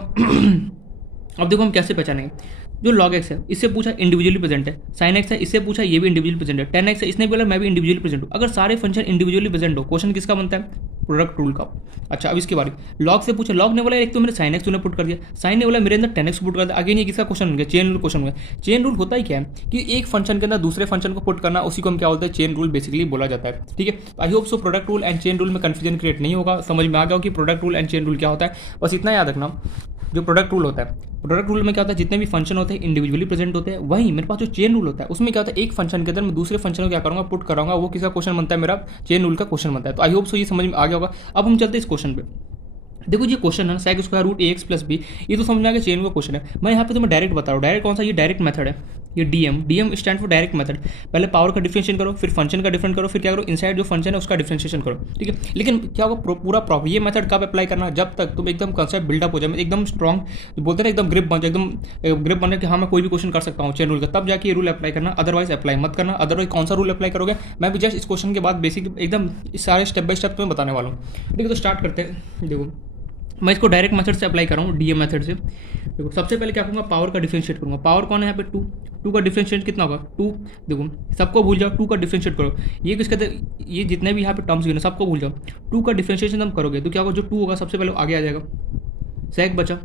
अब देखो हम कैसे पहचानेंगे, जो log x है इससे पूछा इंडिविजुअली प्रेजेंट है, साइन x है इससे पूछा ये भी इंडिविजुअली प्रेजेंट है, टेन x है इसने बोला मैं भी इंडिविजुअली प्रेजेंट हूँ। अगर सारे फंक्शन इंडिविजुअली प्रेजेंट हो, क्वेश्चन किसका बनता है, प्रोडक्ट रूल का। अच्छा अब इसके बारे लॉग से पूछा, लॉग ने बोला एक तो मैंने साइन एक्स तूने पुट कर दिया, साइन ने बोला मेरे अंदर टेन एक्स पुट कर दिया। अगेन ये किसका क्वेश्चन हो गया, चेन रूल क्वेश्चन हो गया। चेन रूल होता ही क्या है कि एक फंक्शन के अंदर दूसरे फंक्शन को पुट करना, उसी को हम क्या बोलते हैं, चेन रूल बेसिकली बोला जाता है। ठीक है, I hope so product rule and chain rule में कंफ्यूजन क्रिएट नहीं होगा, समझ में आ गया कि product rule and chain rule क्या होता है। बस इतना याद रखना, जो प्रोडक्ट रूल होता है, प्रोडक्ट रूल में क्या होता है, जितने भी फंक्शन होते हैं इंडिविजुअली प्रेजेंट होते हैं। वहीं मेरे पास जो चेन रूल होता है उसमें क्या होता है, एक फंक्शन के अंदर मैं दूसरे फंक्शन को क्या करूँगा, पुट कराऊंगा, वो किसका क्वेश्चन बनता है, मेरा चेन रूल का क्वेश्चन बनता है। तो आई होप सो ये समझ में आ गया होगा। अब हम चलते हैं इस क्वेश्चन पे। देखो ये क्वेश्चन है sec square root ax plus b, ये तो समझ में आ गया चेन का क्वेश्चन है। मैं यहाँ पे तुम्हें डायरेक्ट बता रहा हूँ, डायरेक्ट कौन सा, ये डायरेक्ट मेथड है, ये DM stand for direct method. पहले पावर का डिफरेंशिएशन करो, फिर फंक्शन का डिफरेंट करो, फिर क्या करो, इनसाइड जो फंक्शन है उसका डिफरेंशिएशन करो। ठीक है, लेकिन क्या होगा पूरा प्रॉपर ये मेथड कब अप्लाई करना, जब तक तुम एकदम कंसेप्ट बिल्डअप हो जाए, एकदम स्ट्रॉन्ग बोलते हैं एकदम ग्रिप बन जाए, एकदम ग्रिप बन जाए कि हाँ मैं कोई भी क्वेश्चन कर सकता हूँ चेन रूल का, तब जाके ये रूल अप्लाई करना, अदरवाइज अप्लाई मत करना। अदरवाइज कौन सा रूल अप्लाई करोगे, मैं भी जस्ट इस क्वेश्चन के बाद बेसिक एकदम सारे स्टेप बाय स्टेप तुम्हें बताने वाला हूँ। ठीक है, तो स्टार्ट करते हैं। देखो मैं इसको डायरेक्ट मेथड से अप्लाई कर रहा हूँ, डीएम मेथड से। देखो सबसे पहले क्या करूँगा, पावर का डिफरेंशिएट करूँगा। पावर कौन है यहाँ पे, टू का डिफरेंशिएट कितना होगा, 2। देखो सबको भूल जाओ, 2 का डिफरेंशिएट करो। ये किसका, ये जितने भी यहाँ पे टर्म्स हुए ना सबको भूल जाओ। 2 का डिफरेंशिएशन तुम करोगे तो क्या होगा, जो 2 होगा सबसे पहले आगे आ जाएगा, सेक बचा।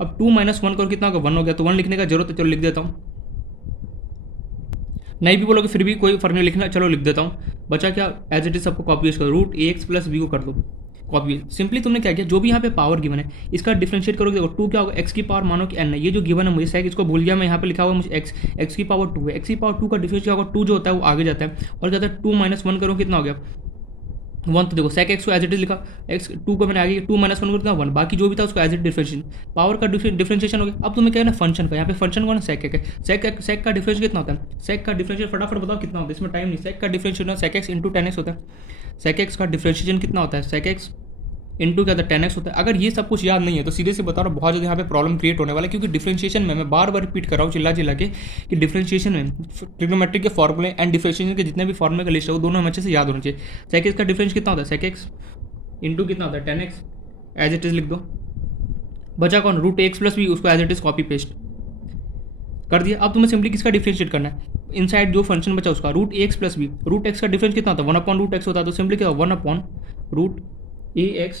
अब 2 - 1 करो कितना होगा, 1 हो गया। तो 1 लिखने का जरूरत है, चलो लिख देता हूँ। नहीं भी बोलोगे फिर भी कोई फर्क नहीं लिखना, चलो लिख देता हूँ। बचा क्या, एज इट इज सबको कॉपी यूज करो, रूट ax प्लस बी को कर दो कॉपी। सिंपली तुमने क्या किया, जो भी यहाँ पे पावर गिवन है इसका डिफरेंशिएट करोगे। देखो 2 क्या होगा, x की पावर मानो कि n है, ये जो गिवन है मुझे सेक इसको भूल गया मैं, यहाँ पे लिखा हुआ मुझे x की पावर 2 है, x की पावर 2 का डिफरेंशिएट होगा, 2 जो होता है वो आगे जाता है और क्या होता है, 2 - 1 करो कितना हो गया, 1 तो देखो sec x को एज इट इज लिखा, x 2 को मैंने आगे 2 माइनस 1 कर दिया 1, बाकी जो भी था उसको एज इट डिफरेंशिएशन, पावर का डिफरेंशिएशन हो गया। अब तुम्हें क्या है ना फंक्शन का, यहाँ पे फंक्शन को ना sec है, sec का डिफरेंशिएशन कितना होता है, sec का डिफरेंशिएशन फटाफट बताओ कितना होता है, इसमें टाइम नहीं, sec का differentiation sec x into 10x होता है, sec x का डिफरेंशिएशन कितना होता है, sec x इंटू क्या था 10x होता है। अगर ये सब कुछ याद नहीं है तो सीधे से बता रहा हूँ बहुत ज़्यादा यहाँ पे प्रॉब्लम क्रिएट होने वाला है, क्योंकि डिफरेंशिएशन में मैं बार बार रिपीट कर रहा हूँ चिल्ला के कि डिफरेंशिएशन में ट्रिग्नोमेट्रिक के फॉर्मूले एंड डिफरेंशिएशन के जितने भी फॉर्मूले का लिस्ट है वो दोनों हमें अच्छे से याद होना चाहिए। sec x का डिफरेंस कितना होता है, sec x इंटू कितना होता है 10x, एज इट इज लिख दो, बचा कौन रूट एक्स प्लस बी, उसको as it is copy paste कर दिया। अब तुम्हें सिंपली किसका डिफरेंशिएट करना है, इनसाइड जो फंक्शन बचा उसका root x plus b, root x का डिफरेंस कितना होता है 1 अपॉन रूट एक्स होता है, तो सिंपली क्या 1 upon root a x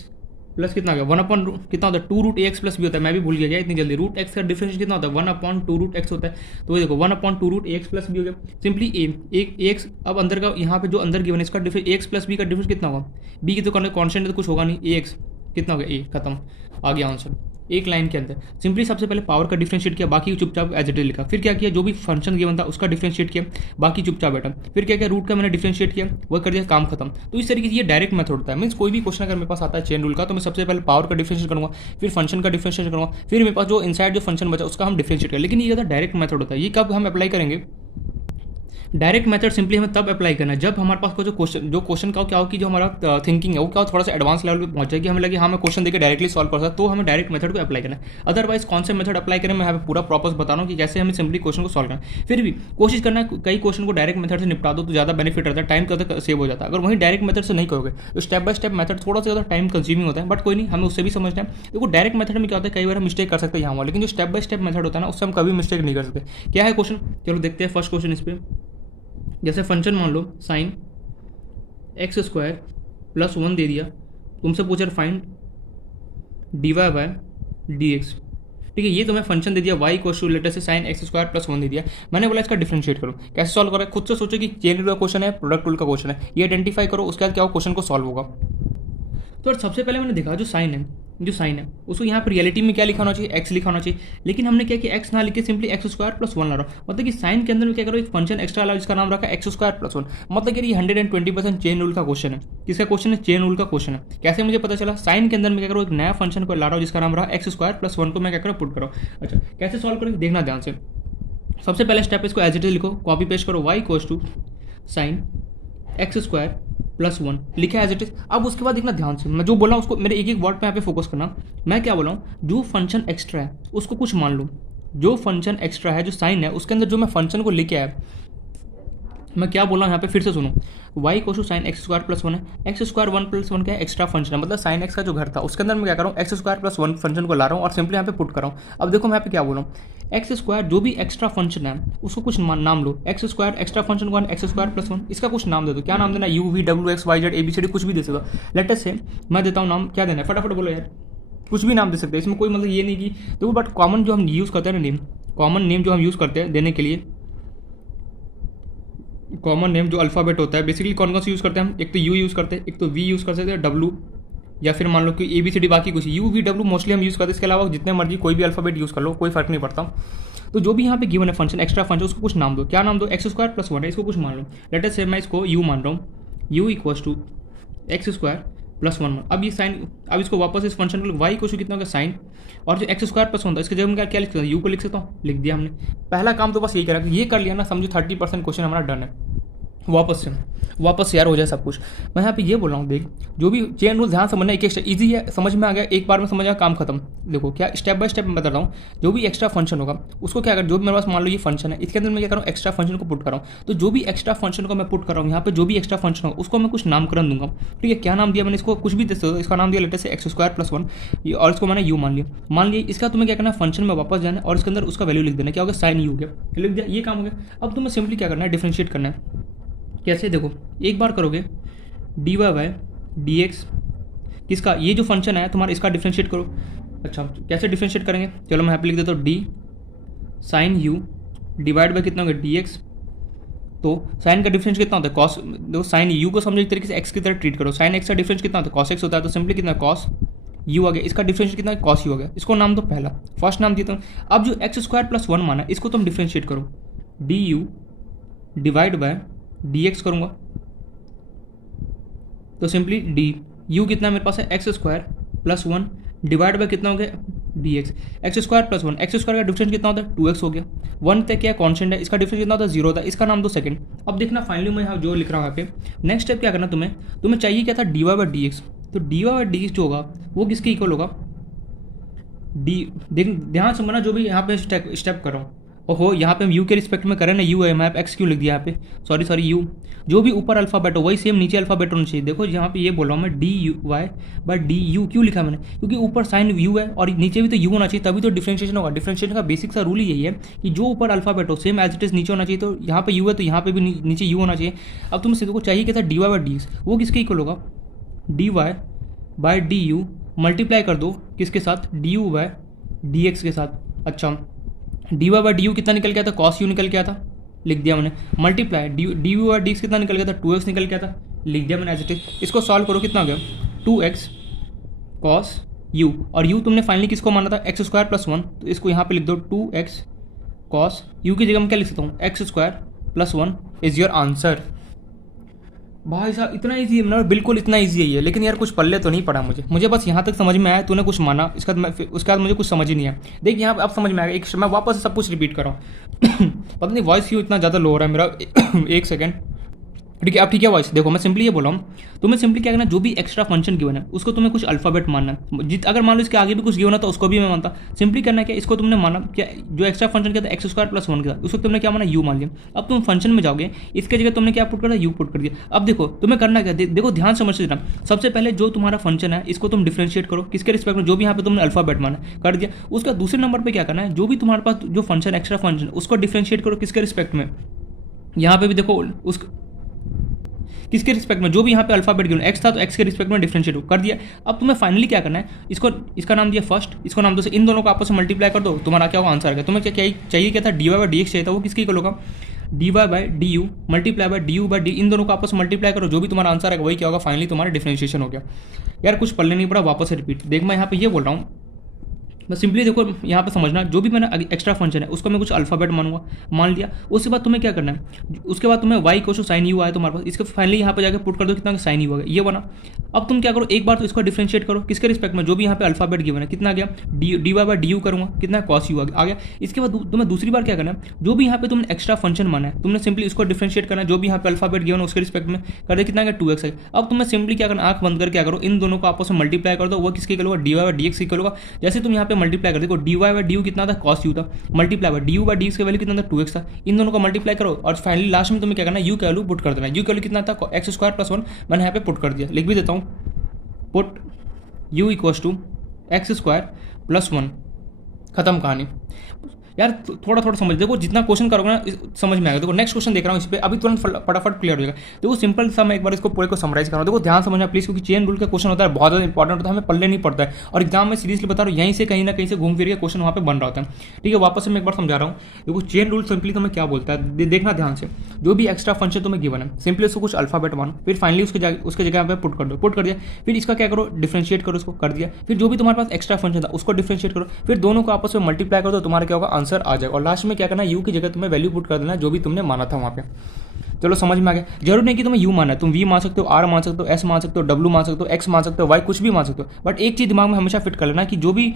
plus कितना आ गया 1 अपॉन कितना होता है 2 रूट एक्स प्लस बी होता है, मैं भी भूल गया इतनी जल्दी, रूट एक्स का डिफरेंस कितना होता है 1 अपॉन 2 रूट एक्स होता है, तो ये देखो 1 upon 2 root x plus b हो गया, सिंपली एक एक्स, अब अंदर का यहाँ पे जो अंदर गिवन है इसका डिफरेंस एक्स प्लस बी का डिफरेंस कितना होगा, बी की तो कॉन्स्टेंट है तो कुछ होगा नहीं, ए एक्स कितना हो गया, ए खत्म, आ गया आंसर एक लाइन के अंदर। सिंपली सबसे पहले पावर का डिफरेंशिएट किया, बाकी चुपचाप एज इट इज लिखा, फिर क्या किया जो भी फंक्शन गिवन था उसका डिफरेंशिएट किया, बाकी चुपचाप बैठा, फिर क्या किया रूट का मैंने डिफरेंशिएट किया, वो कर दिया, काम खत्म। तो इस तरीके से ये डायरेक्ट मेथड होता है, मीन्स कोई भी क्वेश्चन अगर मेरे पास आता है चेन रूल का तो मैं सबसे पहले पावर का डिफरेंशिएट करूँगा, फिर फंक्शन का डिफरेंशिएट करूँगा, फिर मेरे पास जो इनसाइड जो फंक्शन बचा उसका हम डिफरेंशिएट करें। लेकिन ये ज़्यादा डायरेक्ट मेथड होता है, ये कब हम अप्लाई करेंगे, डायरेक्ट मेथड सिंपली हमें तब अप्लाई करना है जब हमारे पास जो क्वेश्चन का क्या हो कि जो हमारा थिंकिंग है वो क्या हो थोड़ा सा एडवांस लेवल पे पहुंच जाएगी, हमें लगे हाँ मैं क्वेश्चन देकर डायरेक्टली सॉल्व कर सकता, तो हमें डायरेक्ट मेथड को अप्लाई करना है। अदरवाइज कौन से मेथड अप्लाई करें मैं यहाँ पे पूरा प्रॉपर बता रहा हूँ कि कैसे हमें सिंपली क्वेश्चन को सॉल्व करना है। फिर भी कोशिश करना है कई क्वेश्चन को डायरेक्ट मेथड से निपटा दो तो ज़्यादा बेनिफिट रहता है, टाइम ज़्यादा सेव हो जाता है। अगर वहीं डायरेक्ट मेथड से नहीं करोगे तो स्टेप बाय स्टेप मेथड थोड़ा सा ज़्यादा टाइम कंज्यूमिंग होता है, बट कोई नहीं, हमें उससे भी समझना है। देखो डायरेक्ट मेथड में क्या होता है कई बार हम मिस्टेक कर सकते हैं यहाँ, लेकिन जो स्टेप बाय स्टेप मेथड होता है ना उससे हम कभी मिस्टेक नहीं कर सकते। क्या है क्वेश्चन, चलो देखते हैं फर्स्ट क्वेश्चन इस पर। जैसे फंक्शन मान लो साइन एक्स स्क्वायर प्लस 1 दे दिया, तुमसे पूछ रहा find d y by d x, ठीक है। ये तुम्हें फंक्शन दे दिया y इक्वल टू लेटर से साइन एक्स स्क्वायर प्लस 1 दे दिया, मैंने बोला इसका डिफरेंशिएट करो, कैसे सॉल्व करो, खुद से सोचो कि चेन रूल का क्वेश्चन है प्रोडक्ट रूल का क्वेश्चन है, ये आइडेंटिफाई करो, उसके बाद क्या क्वेश्चन को सॉल्व होगा। तो सबसे पहले मैंने देखा जो साइन है उसको यहाँ पर रियलिटी में क्या लिखा होना चाहिए, एक्स लिखा होना चाहिए, लेकिन हमने क्या किया एक्स ना लिख के सिंपली एक्स स्क्वायर प्लस 1 ला रहा हूँ, मतलब कि साइन के अंदर में क्या करो एक फंक्शन एक्स्ट्रा ला जिसका नाम रखा एक्स स्क्वायर प्लस 1, मतलब कि ये 120% चेन रूल का क्वेश्चन है। किसका क्वेश्चन है, चेन रूल का क्वेश्चन है। कैसे मुझे पता चला, साइन के अंदर में क्या करो एक नया फंक्शन को ला रहा हूँ जिसका नाम रहा एक्स स्क्वायर प्लस 1 को मैं क्या करो पुट करो। अच्छा कैसे सॉल्व करेंगे देखना ध्यान से, सबसे पहले स्टेप इसको एज इट इज लिखो, कॉपी पेस्ट करो, y equal to sine x square plus 1 लिखा एज इट इज। अब उसके बाद देखना ध्यान से, मैं जो बोला उसको मेरे एक एक वर्ड पे यहाँ पे फोकस करना, मैं क्या बोला हूँ जो फंक्शन एक्स्ट्रा है उसको कुछ मान लो, जो फंक्शन एक्स्ट्रा है जो साइन है उसके अंदर जो मैं फंक्शन को लेके आया, मैं क्या बोल रहा हूँ यहाँ पे फिर से सुनो, y equal to sine x square plus 1 है, एक्स स्क्वायर 1 प्लस 1 का एक्स्ट्रा फंक्शन है, मतलब साइन एक्स का जो घर था उसके अंदर मैं क्या कर रहा हूँ एक्स स्क्वायर प्लस 1 फंक्शन को ला रहा हूँ और सिंपली यहाँ पे पुट कर रहा हूँ। अब देखो मैं यहाँ पे क्या बोल रहा हूँ, एक्स स्क्वायर जो भी एक्स्ट्रा फंक्शन है उसको कुछ नाम लो, एक्स स्क्वायर एक्स्ट्रा फंक्शन को एक्स स्क्वायर प्लस 1, इसका कुछ नाम दे दो, क्या नाम देना, यू वी डब्ल्यू x y z a b c d कुछ भी दे सकते हो। लेटेस्ट से मैं देता हूँ नाम, क्या देना है फटाफट बोलो यार, कुछ भी नाम दे सकते हैं, इसमें कोई मतलब ये नहीं कि देखो, बट कॉमन जो हम यूज़ करते हैं ना नेम, कॉमन नेम जो हम यूज़ करते हैं देने के लिए, कॉमन नेम जो अल्फ़ाबेट होता है बेसिकली कौन कौन सा यूज़ करते हैं हम, एक तो यू यूज़ करते हैं, एक तो वी यूज़ कर सकते हैं, डब्लू, या फिर मान लो कि ए बी सी डी बाकी कुछ, यू वी डब्लू मोस्टली हम यूज़ करते हैं, इसके अलावा जितने मर्जी कोई भी अल्फ़ाबेट यूज़ कर लो कोई फर्क नहीं पड़ता। तो जो भी यहाँ पे गिवन है फंक्शन एक्स्ट्रा फंक्शन उसको कुछ नाम दो, क्या नाम दो, एक्स स्क्वायर प्लस 1 है, इसको कुछ मान लो, लेटर से मैं इसको यू मान रहा हूँ, u equals to x square plus 1। अब ये साइन, अब इसको वापस इस फंक्शन को वाई इक्वल टू कितना होगा साइन, और जो एक्स स्क्वायर प्लस 1 था इसके जगह में क्या लिख सकता हूँ, यू को लिख सकता हूँ, लिख दिया हमने। पहला काम तो बस यही करा, ये कर लिया ना समझो 30% क्वेश्चन हमारा डन है। वापस यार हो जाए सब कुछ। मैं यहाँ पे ये बोल रहा हूँ, देख जो भी चेन रूल ध्यान समझना, एक एक ईजी है, समझ में आ गया, एक बार में समझ आया, काम खत्म। देखो क्या स्टेप बाय स्टेप मैं बता रहा हूँ, जो भी एक्स्ट्रा फंक्शन होगा उसको क्या कर, जो भी मेरे पास मान लो ये फंक्शन है इसके अंदर मैं क्या कर रहा हूँ एक्स्ट्रा फंक्शन को पुट कर रहा हूँ, तो जो भी एक्स्ट्रा फंक्शन को मैं पुट कर रहा हूँ यहाँ पे, जो भी एक्स्ट्रा फंक्शन होगा उसको मैं कुछ नामकरण दूंगा, ठीक है। क्या नाम दिया मैंने, इसको कुछ भी दे सकते हो, इसका नाम दिया लेटर से एक्स स्क्वायर प्लस 1 और इसको मैंने यू मान लिया। इसका तुम्हें क्या करना है, फंक्शन में वापस जाना और इसके अंदर उसका वैल्यू लिख देना, क्या हो गया साइन यू हो गया, लिख दिया, ये काम हो गया। अब तुम्हें सिंपली क्या करना है, डिफरेंशिएट करना है। कैसे, देखो एक बार करोगे d y by d x, किसका, ये जो फंक्शन है तुम्हारा इसका डिफरेंशिएट करो। अच्छा कैसे डिफरेंशिएट करेंगे, चलो मैं यहाँ पे लिख देता हूँ d sine u divide by कितना होगा डी एक्स, तो साइन का डिफरेंस कितना होता है कॉस, देखो साइन यू को समझो एक तरीके से एक्स की तरह ट्रीट करो, साइन एक्स का डिफरेंस कितना होता है कॉस एक्स होता है, तो सिंपली कितना कॉस यू आ गया, इसका डिफरेंस कितना है कॉस यू आ गया, इसको नाम दो पहला, फर्स्ट नाम देता हूँ। अब जो एक्स स्क्वायर प्लस 1 माना इसको तुम डिफरेंशिएट करो, D you divide bye d x करूँगा, तो सिंपली डी यू कितना मेरे पास है x square plus one divide by कितना हो गया D x square plus one x square का डिफरेंस कितना होता है 2x हो गया। वन तक क्या कॉन्स्टेंट है, इसका डिफरेंस कितना होता है 0 होता है, इसका नाम दो सेकंड। अब देखना फाइनली मैं यहाँ जो लिख रहा हूँ यहाँ पे नेक्स्ट स्टेप क्या करना तुम्हें चाहिए क्या था D Y by D x. तो D Y by D X जो होगा वो किसके इक्वल होगा डी। देख ध्यान से समझना जो भी यहाँ पे स्टेप कर रहा हूँ। ओहो यहाँ पे हम यू के रिस्पेक्ट में करें ना यू है, मैं एक्स क्यों लिख दिया यहाँ पे, सॉरी यू। जो भी ऊपर अल्फाबेट हो वही सेम नीचे अल्फाबेट होना चाहिए। देखो यहाँ पे ये बोल रहा हूँ मैं d u y by D u क्यों लिखा मैंने, क्योंकि ऊपर साइन यू है और नीचे भी तो यू होना चाहिए तभी तो डिफरेंशिएशन होगा। डिफरेंशिएशन का बेसिक सा रूल ही यही है कि जो ऊपर अल्फाबेट हो सेम एज इट इज नीचे होना चाहिए। तो यहाँ पे यू है तो यहाँ पे भी नीचे यू होना चाहिए। अब तुम को चाहिए क्या था D Y by D x, वो किसके इक्वल होगा D Y by D you multiply कर दो किसके साथ d u by d x के साथ। अच्छा d Y by D u कितना निकल गया था कॉस यू निकल गया था, लिख दिया मैंने। Multiply D you by D x कितना निकल गया था 2x निकल गया था, लिख दिया मैंने एज इट इज। इसको सॉल्व करो कितना हो गया 2x कॉस यू, और यू तुमने फाइनली किसको माना था एक्स स्क्वायर प्लस वन, तो इसको यहाँ पे लिख दो 2x कॉस यू की जगह मैं क्या लिख सकता हूँ x square plus one is your answer. भाई साहब इतना ईजी है ना, बिल्कुल इतना ईजी है ये, लेकिन यार कुछ पल्ले तो नहीं पड़ा मुझे बस यहाँ तक समझ में आया, तूने कुछ माना इसका उसके बाद मुझे कुछ समझ ही नहीं आया। देख यहाँ अब समझ में आया, एक मैं वापस सब कुछ रिपीट कर रहा हूँ पता नहीं वॉइस क्यों इतना ज़्यादा लो हो रहा है मेरा एक सेकेंड। ठीक है अब ठीक है वॉइस देखो मैं सिंपली ये बोल रहा हूँ तुम्हें सिंपली क्या करना जो भी एक्स्ट्रा फंक्शन गिवन है उसको तुम्हें कुछ अल्फाबेट मानना है। अगर मान लो इसके आगे भी कुछ गिवन है तो उसको भी मैं मानता। सिंपली करना क्या इसको तुमने माना क्या जो एक्स्ट्रा फंक्शन क्या था एक्स स्क्वायर प्लस वन का उसको तुमने क्या माना यू मान लिया। अब तुम फंक्शन में जाओगे इसके जगह तुमने क्या पुट कर दिया यू पुट कर दिया। अब देखो तुम्हें करना क्या देखो ध्यान समझ देना। सबसे पहले जो तुम्हारा फंक्शन है इसको तुम डिफरेंशिएट करो किसके रिस्पेक्ट में जो भी यहाँ पे तुमने अल्फाबेट माना कर दिया। उसका दूसरे नंबर पर क्या करना है जो भी तुम्हारे पास जो फंक्शन एक्स्ट्रा फंक्शन उसको डिफरेंशिएट करो किसके रिस्पेक्ट में। यहाँ पे भी देखो उस किसके रिस्पेक्ट में जो भी यहाँ पे अल्फाबेट गिवन एक्स था तो एक्स के रिस्पेक्ट में डिफरेंशिएट कर दिया। अब तुम्हें फाइनली क्या करना है इसको इसका नाम दिया फर्स्ट इसको नाम दो से इन दोनों को आपस में मल्टीप्लाई कर दो तुम्हारा क्या होगा आंसर है। तुम्हें क्या चाहिए क्या था D Y by D x चाहिए था वो किसके इक्वल होगा D Y by D you multiply by D you by D इन दोनों को आपस में मल्टीप्लाई करो जो भी तुम्हारा आंसर है वही क्या होगा फाइनली तुम्हारा डिफरेंशिएशन हो गया। यार कुछ पढ़ने नहीं पड़ा वापस से रिपीट देख मैं यहाँ पे ये बोल रहा हूँ बस सिंपली देखो यहाँ पे समझना जो भी मैंने एक्स्ट्रा फंक्शन है उसको मैं कुछ अल्फाबेट मानूंगा मान लिया। उसके बाद तुम्हें क्या करना है उसके बाद तुम्हें वाई कोशो साइन यू आया तुम्हारे पास इसको फाइनली यहाँ पे जाकर पुट कर दो कितना साइन यू आ गया ये बना। अब तुम क्या करो एक बार तो इसको डिफरेंशिएट करो किसके रिस्पेक्ट में जो भी यहाँ पे अल्फाबेट गिवन है कितना गया d Y by D u करूँगा कितना कॉस यू आ गया। इसके बाद तुम्हें दूसरी बार क्या करना है जो भी यहाँ पे तुमने एक्स्ट्रा फंक्शन माना है तुमने सिंपली इसको डिफरेंशिएट करना है जो भी यहाँ पे अल्फाबेट गिवन है उसके रिस्पेक्ट में कर दे कितना गया 2x है। अब तुम्हें सिंपली क्या करना आंख बंद कर क्या करो इन दोनों को आपस में मल्टीप्लाई कर दो वो किसके इक्वल होगा D Y by D x equal होगा। जैसे तुम यहाँ पे मल्टीप्लाई कर देखो d Y by D u कितना था कॉस यू था multiply by D you by D x का वैल्यू कितना था 2x था। इन दोनों को मल्टीप्लाई करो और फाइनली लास्ट में तुम्हें क्या करना है यू का वैल्यू पुट कर देना। यू का वैल्यू कितना था एक्स स्क्वायर प्लस वन मैंने यहाँ पे पुट कर दिया लिख भी देता हूँ put u equals to x square plus one खत्म कहानी। यार थोड़ा समझ देखो जितना क्वेश्चन करोगे ना समझ में आएगा। देखो नेक्स्ट क्वेश्चन देख रहा हूँ इस पर अभी तुरंत फटाफट क्लियर हो जाएगा। देखो सिंपल सा मैं एक बार इसको पूरे को समराइज कर रहा हूँ। देखो ध्यान समझना प्लीज क्योंकि चेन रूल का क्वेश्चन होता है बहुत ज़्यादा इंपॉर्टेंट होता है हमें पढ़ने नहीं पड़ता है और एग्जाम में सीरियसली बता रहा हूँ यहीं से कहीं ना कहीं से घूम फिर के क्वेश्चन वहाँ पे बन रहा होता है। ठीक है वापस से मैं एक बार समझा रहा हूँ। देखो चेन रूल सिंपली तुम्हें क्या बोलता है देखना ध्यान से जो भी एक्स्ट्रा फंक्शन तुम्हें गिवन है सिंपली उसको कुछ अल्फाबेट मानो फिर फाइनली उसके जगह पे पुट कर दिया फिर इसका क्या करो डिफरेंशिएट करो उसको कर दिया फिर जो भी तुम्हारे पास एक्स्ट्रा फंक्शन था उसको डिफरेंशिएट करो फिर दोनों को आपस में मल्टीप्लाई करो तो तुम्हारा क्या होगा आंसर आ जाएगा। और लास्ट में क्या करना यू की जगह तुम्हें वैल्यू पुट कर देना जो भी तुमने माना था वहाँ पे। चलो समझ में आ गया। जरूर नहीं कि तुम्हें यू मानना है तुम वी मान सकते हो आर मान सकते हो एस मान सकते हो डब्ल्यू मान सकते हो एक्स मान सकते हो वाई कुछ भी मान सकते हो बट एक चीज़ दिमाग में हमेशा फिट कर लेना कि जो भी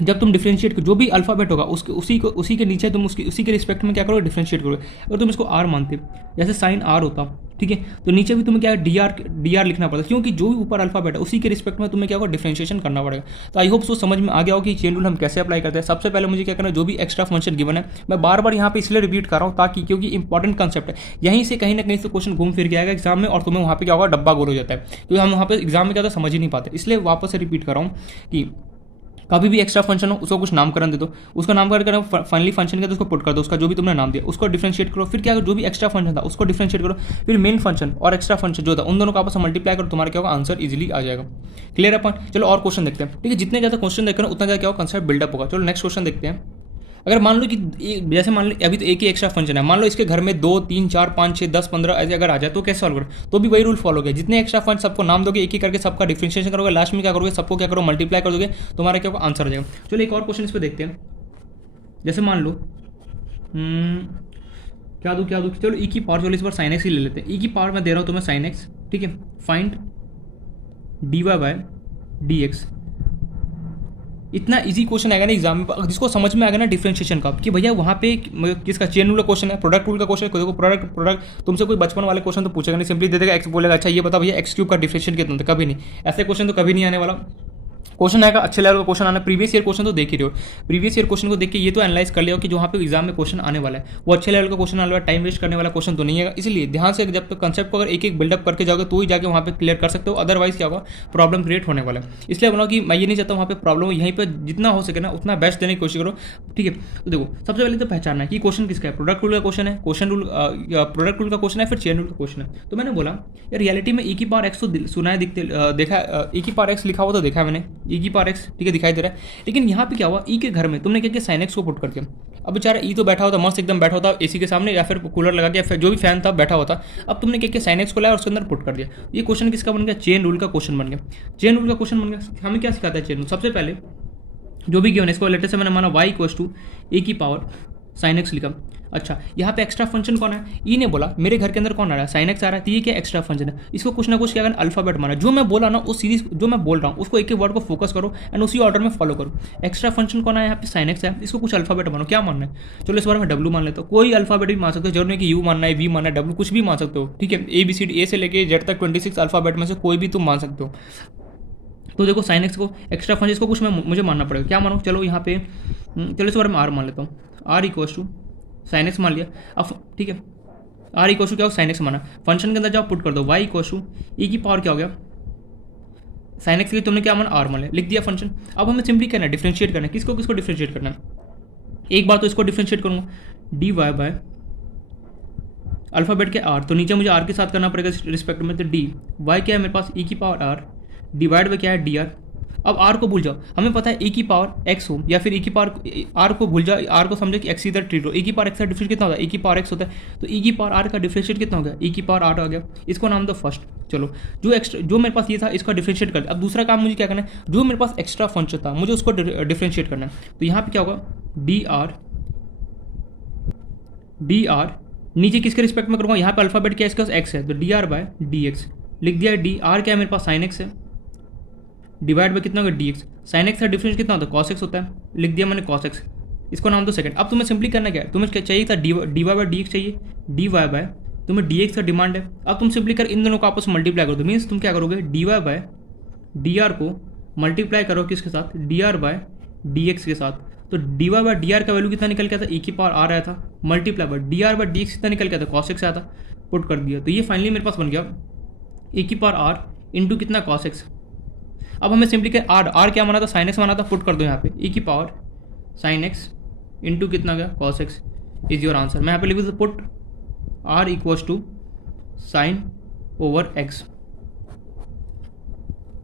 जब तुम डिफरेंशिएट जो भी अल्फाबेट होगा उसी के नीचे तुम उसी के रिस्पेक्ट में क्या करो डिफरेंशिएट करो। अगर तुम इसको आर मानते जैसे साइन आर होता ठीक है तो नीचे भी तुम्हें क्या डी आर लिखना पड़ता क्योंकि जो भी ऊपर अल्फाबेट है उसी के रिस्पेक्ट में तुम्हें क्या होगा डिफरेंशिएशन करना पड़ेगा। तो आई होप सो समझ में आ गया हो कि चेन रूल हम कैसे अप्लाई करते हैं। सबसे पहले मुझे क्या करना है जो भी एक्स्ट्रा फंक्शन गिवन है मैं बार बार यहाँ पे इसलिए रिपीट कर रहा हूँ ताकि क्योंकि इंपॉर्टेंट कंसेप्ट है यहीं से कहीं ना कहीं से क्वेश्चन घूम फिर के आएगा एग्जाम में और तुम्हें वहाँ पे क्या होगा डब्बा गोल हो जाता है क्योंकि हम वहाँ पे एग्जाम में क्या होता है समझ ही नहीं पाते। इसलिए वापस से रिपीट कर रहा हूँ कि कभी भी एक्स्ट्रा फंक्शन हो उसको कुछ नामकरण दे दो उसका नामकरण करो फाइनली फंक्शन का तो उसको पुट कर दो उसका जो भी तुमने नाम दिया उसको डिफरेंशिएट करो फिर क्या जो भी एक्स्ट्रा फंक्शन था उसको डिफरेंशिएट करो फिर मेन फंक्शन और एक्स्ट्रा फंक्शन जो था उन दोनों को आपस में मल्टीप्लाई करो तुम्हारा क्या होगा आंसर इजीली आ जाएगा। क्लियर है पॉइंट। चलो और क्वेश्चन देखते हैं। ठीक है जितने ज़्यादा क्वेश्चन देखते हैं उतना ज़्यादा क्या होगा कंसेप्ट बिल्डअप होगा। चलो नेक्स्ट क्वेश्चन देखते हैं। अगर मान लो कि जैसे मान लो अभी तो एक ही एक्स्ट्रा फंक्शन है मान लो इसके घर में 2 3 4 5 6 10 15 ऐसे अगर आ जाए तो कैसे सॉल्व करो तो भी वही रूल फॉलो किया जितने एक्स्ट्रा फंक्शन सबको नाम दोगे एक ही करके सबका डिफरेंशिएशन करोगे लास्ट में क्या करोगे सबको क्या करो मल्टीप्लाई कर दोगे तुम्हारा क्या आंसर आ जाएगा। चलो एक और क्वेश्चन इस पर देखते हैं। जैसे मान लो क्या दूँ चलो ई की पावर, चलो इस बार साइन एक्स ही ले लेते हैं। ई की पावर मैं दे रहा हूँ तुम्हें साइन एक्स, ठीक है। Find d y by d x. इतना इजी क्वेश्चन आएगा ना एग्जाम में, जिसको समझ में आएगा ना डिफरेंशिएशन का, कि भैया वहाँ पे किसका चेन रूल का क्वेश्चन है, प्रोडक्ट रूल का क्वेश्चन है। देखो प्रोडक्ट तुमसे कोई बचपन वाले क्वेश्चन तो पूछेगा नहीं, सिंपली दे देगा एक्स, बोलेगा अच्छा ये बता भैया एक्स क्यूब का डिफरेंशिएशन कितना था, कभी नहीं। ऐसे क्वेश्चन तो कभी नहीं आने वाला। क्वेश्चन आएगा अच्छे लेवल का क्वेश्चन आना, प्रीवियस ईयर क्वेश्चन तो देख ही रहे हो, प्रीवियस ईयर क्वेश्चन को देख के ये तो एनालाइज कर लिया कि जो वहाँ पे एग्जाम में क्वेश्चन आने वाला है वो अच्छे लेवल का क्वेश्चन आने वाला, टाइम वेस्ट करने वाला क्वेश्चन तो नहीं है। इसलिए ध्यान से जब तक कंसेप्ट को अगर एक एक बिल्डअप करके जाओगे तो ही जाके वहाँ पे क्लियर कर सकते हो, अदरवाइज क्या होगा, प्रॉब्लम क्रिएट होने वाला है। इसलिए बनाओ कि मैं ये नहीं चाहता वहाँ पे प्रॉब्लम, यहीं पर जितना हो सके ना उतना बेस्ट देने की कोशिश करो, ठीक है। तो देखो सबसे पहले तो पहचानना है कि क्वेश्चन किसका है, प्रोडक्ट रूल का क्वेश्चन है, क्वेश्चन रूल प्रोडक्ट रूल का क्वेश्चन है, फिर चेन रूल का क्वेश्चन है। तो मैंने बोला यार रियलिटी में ई की पावर एक्स तो सुना है, देखा, ई की पावर एक्स लिखा हुआ तो देखा है मैंने, ई की पावर एक्स ठीक है दिखाई दे रहा है। लेकिन यहाँ पे क्या हुआ, ई के घर में तुमने क्या किया, साइन एक्स को पुट कर दिया। अब बेचारा ई तो बैठा होता मस्त एकदम बैठा होता एसी के सामने या फिर कूलर लगा के, या फिर जो भी फैन था बैठा होता। अब तुमने क्या किया, साइन एक्स को लाया और उसके अंदर पुट कर दिया। ये क्वेश्चन किसका बन गया, चेन रूल का क्वेश्चन बन गया। चेन रूल का क्वेश्चन बन गया। हमें क्या सिखाता है चेन रूल, सबसे पहले जो भी गिवन है इसको लेटर से मैंने माना वाई इक्वल्स टू ए की पावर साइन एक्स लिखा। अच्छा यहाँ पे एक्स्ट्रा फंक्शन कौन है, ई ने बोला मेरे घर के अंदर कौन आ रहा है, साइन एक्स आ रहा है, तो ये क्या एक्स्ट्रा फंक्शन है। इसको कुछ ना कुछ क्या करना, अल्फाबेट माना, जो मैं बोला ना उस सीरीज जो मैं बोल रहा हूँ उसको एक एक वर्ड को फोकस करो एंड उसी ऑर्डर में फॉलो करो। एक्स्ट्रा फंक्शन कौन है, यहाँ पे साइन एक्स है, इसको कुछ अल्फाबेट मानो, क्या मानना है, चलो इस बार मैं डब्लू मान लेता हूँ, कोई अल्फाबेट भी मान सकते हो, जरूर नहीं कि यू मानना है, वी मानना है, डब्लू कुछ भी मान सकते हो, ठीक है। ए बी सी डी, ए से लेके जेड तक 26 अल्फाबेट में से कोई भी तुम मान सकते हो। तो देखो साइन एक्स को एक्स्ट्रा फंक्शन, इसको कुछ मुझे मानना पड़ेगा, क्या मानो, चलो यहाँ पे चलो इस बार मैं आर मान लेता हूँ, r equals to sine x मान लिया। अब ठीक है आर इक्वल्स टू क्या हो, साइन एक्स माना, फंक्शन के अंदर जाओ पुट कर दो, वाई इक्वल्स टू ई की पावर क्या हो गया, साइन एक्स के लिए तुमने क्या माना, आर मान लिया, लिख दिया फंक्शन। अब हमें सिंपली करना है, डिफरेंशिएट करना है, किसको किसको डिफरेंशिएट करना है। एक बार तो इसको डिफरेंशिएट करूँगा, डी वाई बाय अल्फाबेट के आर, तो नीचे मुझे आर के साथ करना पड़ेगा रिस्पेक्ट में, तो डी वाई क्या है मेरे पास, ई की पावर आर डिवाइड बाय क्या है, डी आर। अब आर को भूल जाओ, हमें पता है ई की पावर एक्स हो या फिर ई की पावर, आर को भूल जाओ, आर को समझो कि एक्स इधर ट्रीट हो, ई की पावर एक्स का डिफरेंशिएट कितना होता है, ई की पावर एक्स होता है, तो ई की पावर आर का डिफरेंशिएट कितना हो गया, ई की पावर आर आ गया, इसको नाम दो फर्स्ट। चलो जो एक्स्ट्रा जो मेरे पास ये था इसका डिफरेंशिएट कर, अब दूसरा काम मुझे क्या करना है, जो मेरे पास एक्स्ट्रा फंक्शन था मुझे उसको डिफरेंशिएट करना है। तो यहाँ पे क्या होगा, डी आर नीचे किसके रिस्पेक्ट में करूँगा, यहाँ पे अल्फाबेट क्या है इसके पास एक्स है, तो d r by d x लिख दिया। डी आर क्या है मेरे पास, साइन एक्स है, डिवाइड बाय कितना होगा, डी एक्स, साइन एक्स का डिफरेंस कितना होता है, कॉस एक्स होता है, लिख दिया मैंने कॉस एक्स, इसको नाम दो सेकंड। अब तुम्हें सिंपली करना क्या है, तुम्हें क्या चाहिए था, D y by d x चाहिए, डी वाई बाय तुम्हें डी एक्स का डिमांड है। अब तुम सिंपली कर इन दोनों को आपस में मल्टीप्लाई करो, तो मीन्स तुम क्या करोगे, d y by d r को मल्टीप्लाई करो किसके साथ, d r by d x के साथ। तो D y by d r का वैल्यू कितना निकल गया था, ई की पावर आर आया था, multiply by d r by d x कितना निकल गया था, कॉस एक्स आया था, पुट कर दिया। तो ये फाइनली मेरे पास बन गया ई की पावर आर इंटू कितना, कॉस एक्स। अब हमें सिंपली क्या, आर क्या माना था, साइन एक्स माना था, पुट कर दो यहाँ पे ई की पावर साइन एक्स इंटू कितना गया, cos x is your answer. मैं यहाँ पे लिख दूँ put r equals to sine over x,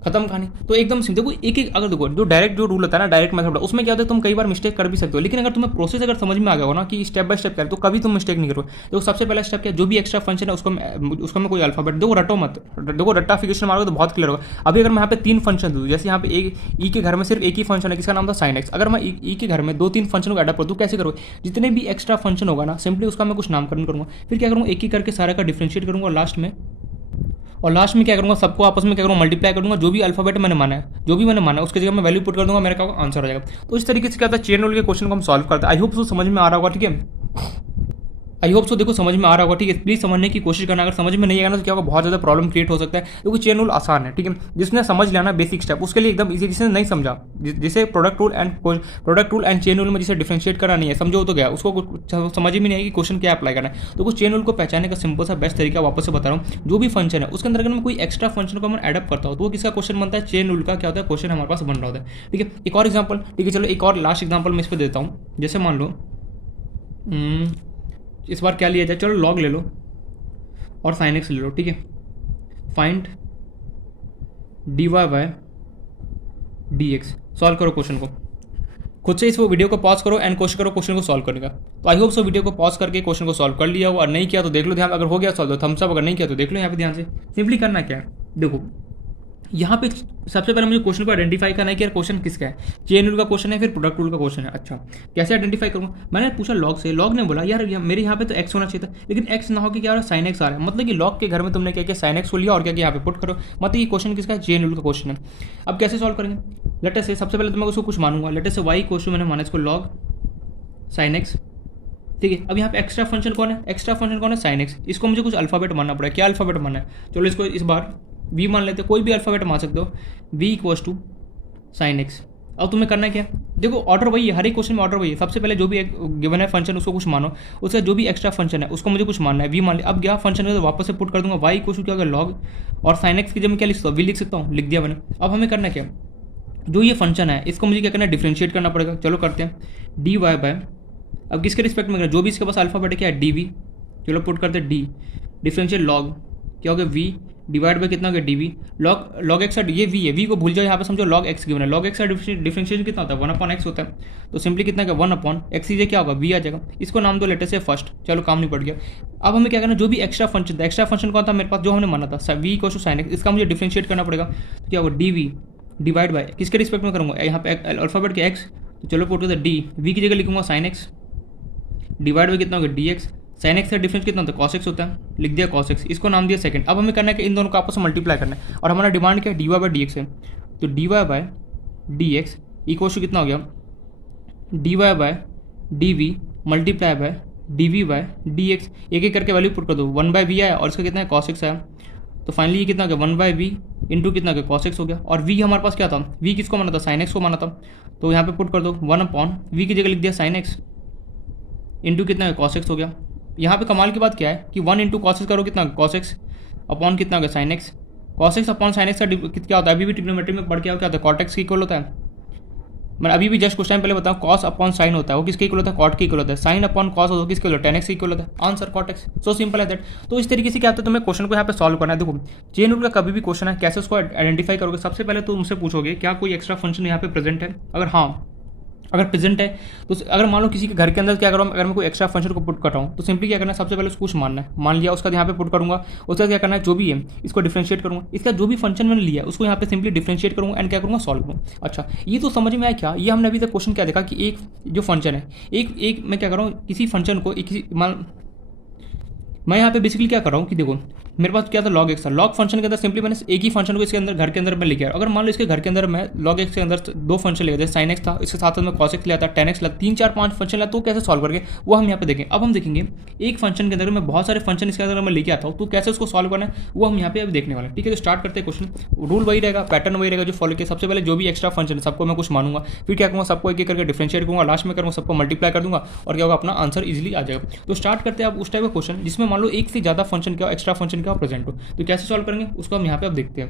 खत्म कहानी। तो एकदम सिंपल, देखो एक एक अगर देखो जो डायरेक्ट जो रूल होता है ना, डायरेक्ट मेथड, उसमें क्या होता है तुम कई बार मिस्टेक कर भी सकते हो, लेकिन अगर तुम्हें प्रोसेस अगर समझ में आ गया हो ना कि स्टेप बाय स्टेप क्या, तो कभी तुम मिस्टेक नहीं करोगे। देखो सबसे पहला स्टेप क्या, जो भी एक्स्ट्रा फंक्शन है उसको मैं कोई अल्फाबेट, देखो रटो मत, देखो रट्टाफिकेशन मारोगे तो बहुत क्लियर होगा। अभी अगर मैं यहाँ पे 3 फंक्शन दूँ, जैसे यहाँ पे एक ई के घर में सिर्फ एक ही फंक्शन है, किसका नाम था साइन एक्स, अगर मैं ई के घर में 2-3 फंक्शन को एडअप कर दूँ, कैसे करोगे, जितने भी एक्स्ट्रा फंक्शन होगा ना सिंपली उसका मैं कुछ नामकरण करूँगा, फिर क्या करूँगा, एक ही करके सारा का डिफरेंशिएट करूँगा, और लास्ट में क्या करूँगा, सबको आपस में क्या करूँगा, मल्टीप्लाई करूँगा, जो भी अल्फाबेट मैंने माना है उसके जगह मैं वैल्यू पुट कर दूँगा, मेरा क्या आंसर आ जाएगा। तो इस तरीके से क्या होता है, चेन रूल के क्वेश्चन को हम सॉल्व करते हैं। आई होप सो समझ में आ रहा होगा, ठीक है, आई होप सो देखो समझ में आ रहा होगा, ठीक है। प्लीज समझने की कोशिश करना, अगर समझ में नहीं आएगा ना तो क्या होगा, बहुत ज़्यादा प्रॉब्लम क्रिएट हो सकता है, क्योंकि चेन रूल आसान है, ठीक है। जिसने समझ लिया ना बेसिक स्टेप उसके लिए एकदम इजी, जिसने नहीं समझा, जिसे product rule and chain rule में जिसे डिफरेंशिएट करना नहीं है, समझो तो गया, उसको समझ ही नहीं आएगी क्वेश्चन क्या अप्लाई करना है। तो कुछ चेन रूल को पहचानने का सिंपल सा बेस्ट तरीका वापस से बता रहा हूँ, जो भी फंक्शन है उसके अंदर अगर मैं कोई एक्स्ट्रा फंक्शन को मैं एडअप करता हूँ तो वो किसका क्वेश्चन बनता है, चेन रूल का क्या होता है, क्वेश्चन हमारे पास बन रहा होता है, ठीक है। एक और एग्जाम्पल, ठीक है, चलो एक और लास्ट एग्जाम्पल मैं इस पर देता हूँ। जैसे मान लो इस बार क्या लिया जाए, चलो लॉग ले लो और साइन एक्स ले लो, ठीक है। Find d y by d x, solve करो क्वेश्चन को खुद से। इस वीडियो को पॉज करो एंड कोशिश करो क्वेश्चन को सॉल्व करने का। तो आई होप सो वीडियो को पॉज करके क्वेश्चन को सॉल्व कर लिया हो, और नहीं किया तो देख लो ध्यान, अगर हो गया सॉल्व दो थम्स अप, अगर नहीं किया तो देख लो यहाँ पे ध्यान से। सिंपली करना क्या है, देखो यहाँ पे सबसे पहले मुझे क्वेश्चन को आइडेंटिफाई करना है कि यार क्वेश्चन किसका है, चेन रूल का क्वेश्चन है फिर प्रोडक्ट रूल का क्वेश्चन है। अच्छा कैसे आइडेंटिफाई करूँगा, मैंने पूछा लॉग से, लॉग ने बोला यार मेरे यहाँ पे तो एक्स होना चाहिए था, लेकिन एक्स ना हो कि क्या हो रहा है साइन एक्स आ रहा है, मतलब कि लॉग के घर में तुमने क्या किया साइन एक्स को लिया और क्या किया यहाँ पे पुट करो, मतलब ये क्वेश्चन किसका है, चेन रूल का क्वेश्चन है। अब कैसे सॉल्व करेंगे, लेटर से सबसे पहले तो मैं उसको कुछ मानूंगा, लेटर से वाई क्वेश्चन मैंने माना इसको लॉग साइन एक्स, ठीक है। अब यहाँ पे एक्स्ट्रा फंक्शन कौन है, एक्स्ट्रा फंक्शन कौन है साइन एक्स, इसको मुझे कुछ अल्फाबेट मानना पड़ेगा, क्या अल्फाबेट मानना है, चलो इसको इस बार v मान लेते हैं, कोई भी अल्फाबेट मान सकते हो, v equals to sine x. अब तुम्हें करना है क्या, देखो ऑर्डर वही है, हर एक क्वेश्चन में ऑर्डर वही है, सबसे पहले जो भी गिवन है फंक्शन उसको कुछ मानो, उसका जो भी एक्स्ट्रा फंक्शन है उसको मुझे कुछ मानना है, v मान लिया। अब गया फंक्शन है तो वापस से पुट कर दूंगा, y इक्वल्स टू क्या होगा लॉग, और साइन एक्स की जब मैं क्या लिख सकता हूँ, v लिख सकता हूँ, लिख दिया मैंने। अब हमें करना क्या, जो ये फंक्शन है इसको मुझे क्या करना है, डिफ्रेंशिएट करना पड़ेगा, चलो करते हैं डी वाई बाय, अब किसके रिस्पेक्ट में करना, जो भी इसके पास अल्फाबेट है क्या है डी वी, चलो पुट करते हैं डी डिफरेंशियल लॉग क्या हो गया वी डिवाइड बाय कितना हो गया डी वी, लॉग एक्स ये वी है, वी को भूल जाओ, यहाँ पे समझो लॉग एक्स गिवन है, लॉग एक्स का डिफरेंशिएशन कितना होता है 1 अपॉन एक्स होता है, तो सिंपली कितना का 1 अपॉन एक्स ये क्या होगा वी आ जाएगा, इसको नाम दो लेटर से फर्स्ट, चलो काम नहीं पड़ गया। अब हमें क्या करना, जो भी एक्स्ट्रा फंक्शन था, एक्स्ट्रा फंक्शन कौन था मेरे पास जो हमने माना था v equals to sine x, इसका मुझे डिफरेंशिएट करना पड़ेगा, तो क्या होगा डी वी डिवाइड बाय किसके रिस्पेक्ट में करूँगा, यहाँ पे अल्फाबेट के एक्स, तो चलो पुट करते डी वी की जगह लिखूंगा साइन एक्स डिवाइड बाय कितना होगा डी एक्स, साइन एक्स का डिफरेंस कितना होता है कॉस एक्स होता है, लिख दिया कॉस एक्स, इसको नाम दिया सेकंड। अब हमें करना है कि इन दोनों को आपस में मल्टीप्लाई करना है, और हमारा डिमांड क्या है d Y by D x है, तो D y by d x equal to कितना हो गया d y by d v multiply by d v by d x, एक एक करके वैल्यू पुट कर दो, 1 बाय वी आया और इसका कितना है कॉस एक्स आया, तो फाइनली ये कितना हो गया 1 बाय वी इंटू कितना हो गया कॉस एक्स हो गया, और वी हमारे पास क्या था, वी किसको माना था साइन एक्स को माना था, तो यहाँ पे पुट कर दो 1 अपॉन वी की जगह लिख दिया साइन एक्स इंटू कितना कॉस एक्स हो गया। यहाँ पे कमाल की बात क्या है कि 1 इंटू कॉस एक्स करो कितना कॉस एक्स अपॉन कितना हो गया sine x, cos x upon sine x का क्या होता है, अभी भी ट्रिग्नोमेट्री में पढ़ के क्या होता है कॉट एक्स की इक्वल होता है, मैं अभी भी जस्ट कुछ टाइम पहले बताऊँ कॉस अपॉन साइन होता है वो किसके इक्वल होता है कॉट के इक्वल होता है, साइन अपॉन कॉस होता है किसके इक्वल होता है टेन एक्स के इक्वल होता है, answer cot x, so simple है दैट। तो इस तरीके से क्या होता है तुम्हें क्वेश्चन को यहाँ पे सॉल्व करना है। देखो चेन रूल का कभी भी क्वेश्चन है कैसे उसको आइडेंटिफाई करोगे, सबसे पहले तो उनसे पूछोगे क्या कोई एक्स्ट्रा फंक्शन यहाँ पे प्रेजेंट है, अगर हाँ अगर प्रेजेंट है तो अगर मान लो किसी के घर के अंदर क्या करूँ, अगर मैं कोई एक्स्ट्रा फंक्शन को पुट कर रहा हूँ तो सिंपली क्या करना है सबसे पहले उसको कुछ मानना है, मान लिया उसका यहाँ पे पुट करूँगा, उसका क्या करना है जो भी है इसको डिफरेंशिएट करूँगा, इसका जो भी फंक्शन मैंने लिया उसको यहाँ पे सिंपली डिफरेंशिएट करूँगा एंड क्या करूँगा सॉल्व करूँगा। अच्छा ये तो समझ में आया क्या, ये हमने अभी तक क्वेश्चन क्या देखा कि एक जो फंक्शन है एक मैं क्या कर रहा हूँ किसी फंक्शन को मैं यहाँ पे बेसिकली क्या कर रहा हूँ कि देखो मेरे पास क्या था लॉग एक्स था, लॉग फंक्शन के अंदर सिंपली मैंने एक ही फंक्शन को इसके अंदर घर के अंदर मैं लेके आया, अगर मान लो इसके घर के अंदर मैं लॉग एक्स के अंदर दो फंक्शन लेके साइन एक्स था इसके साथ में कॉस एक्स लिया था टेन एक्स लिया 3 4 5 फंक्शन लिया, तो कैसे सॉल्व करके वो हम यहाँ पे देखें। अब हम देखेंगे एक फंक्शन के अंदर मैं बहुत सारे फंक्शन इसके अंदर मैं लेके आता हूँ तो कैसे उसको सॉल्व करना है वो हम यहाँ पे अब देखने वाले हैं। ठीक है तो स्टार्ट करते हैं क्वेश्चन, रूल वही रहेगा पैटर्न वही रहेगा जो फॉलो किया, सबसे पहले जो भी एक्स्ट्रा फंक्शन है सबको मैं कुछ मानूंगा, फिर क्या करूँगा सबको एक एक करके डिफरेंशिएट करूँगा, लास्ट में करूँगा सबको मल्टीप्लाई कर दूंगा और क्या होगा अपना आंसर इजिली आ जाएगा। तो स्टार्ट करते हैं अब उस टाइप का क्वेश्चन जिसमें मान लो एक से ज़्यादा फंक्शन क्या एक्स्ट्रा फंक्शन क्या प्रेजेंट हो, तो कैसे सॉल्व करेंगे उसको हम यहाँ पे अब देखते हैं।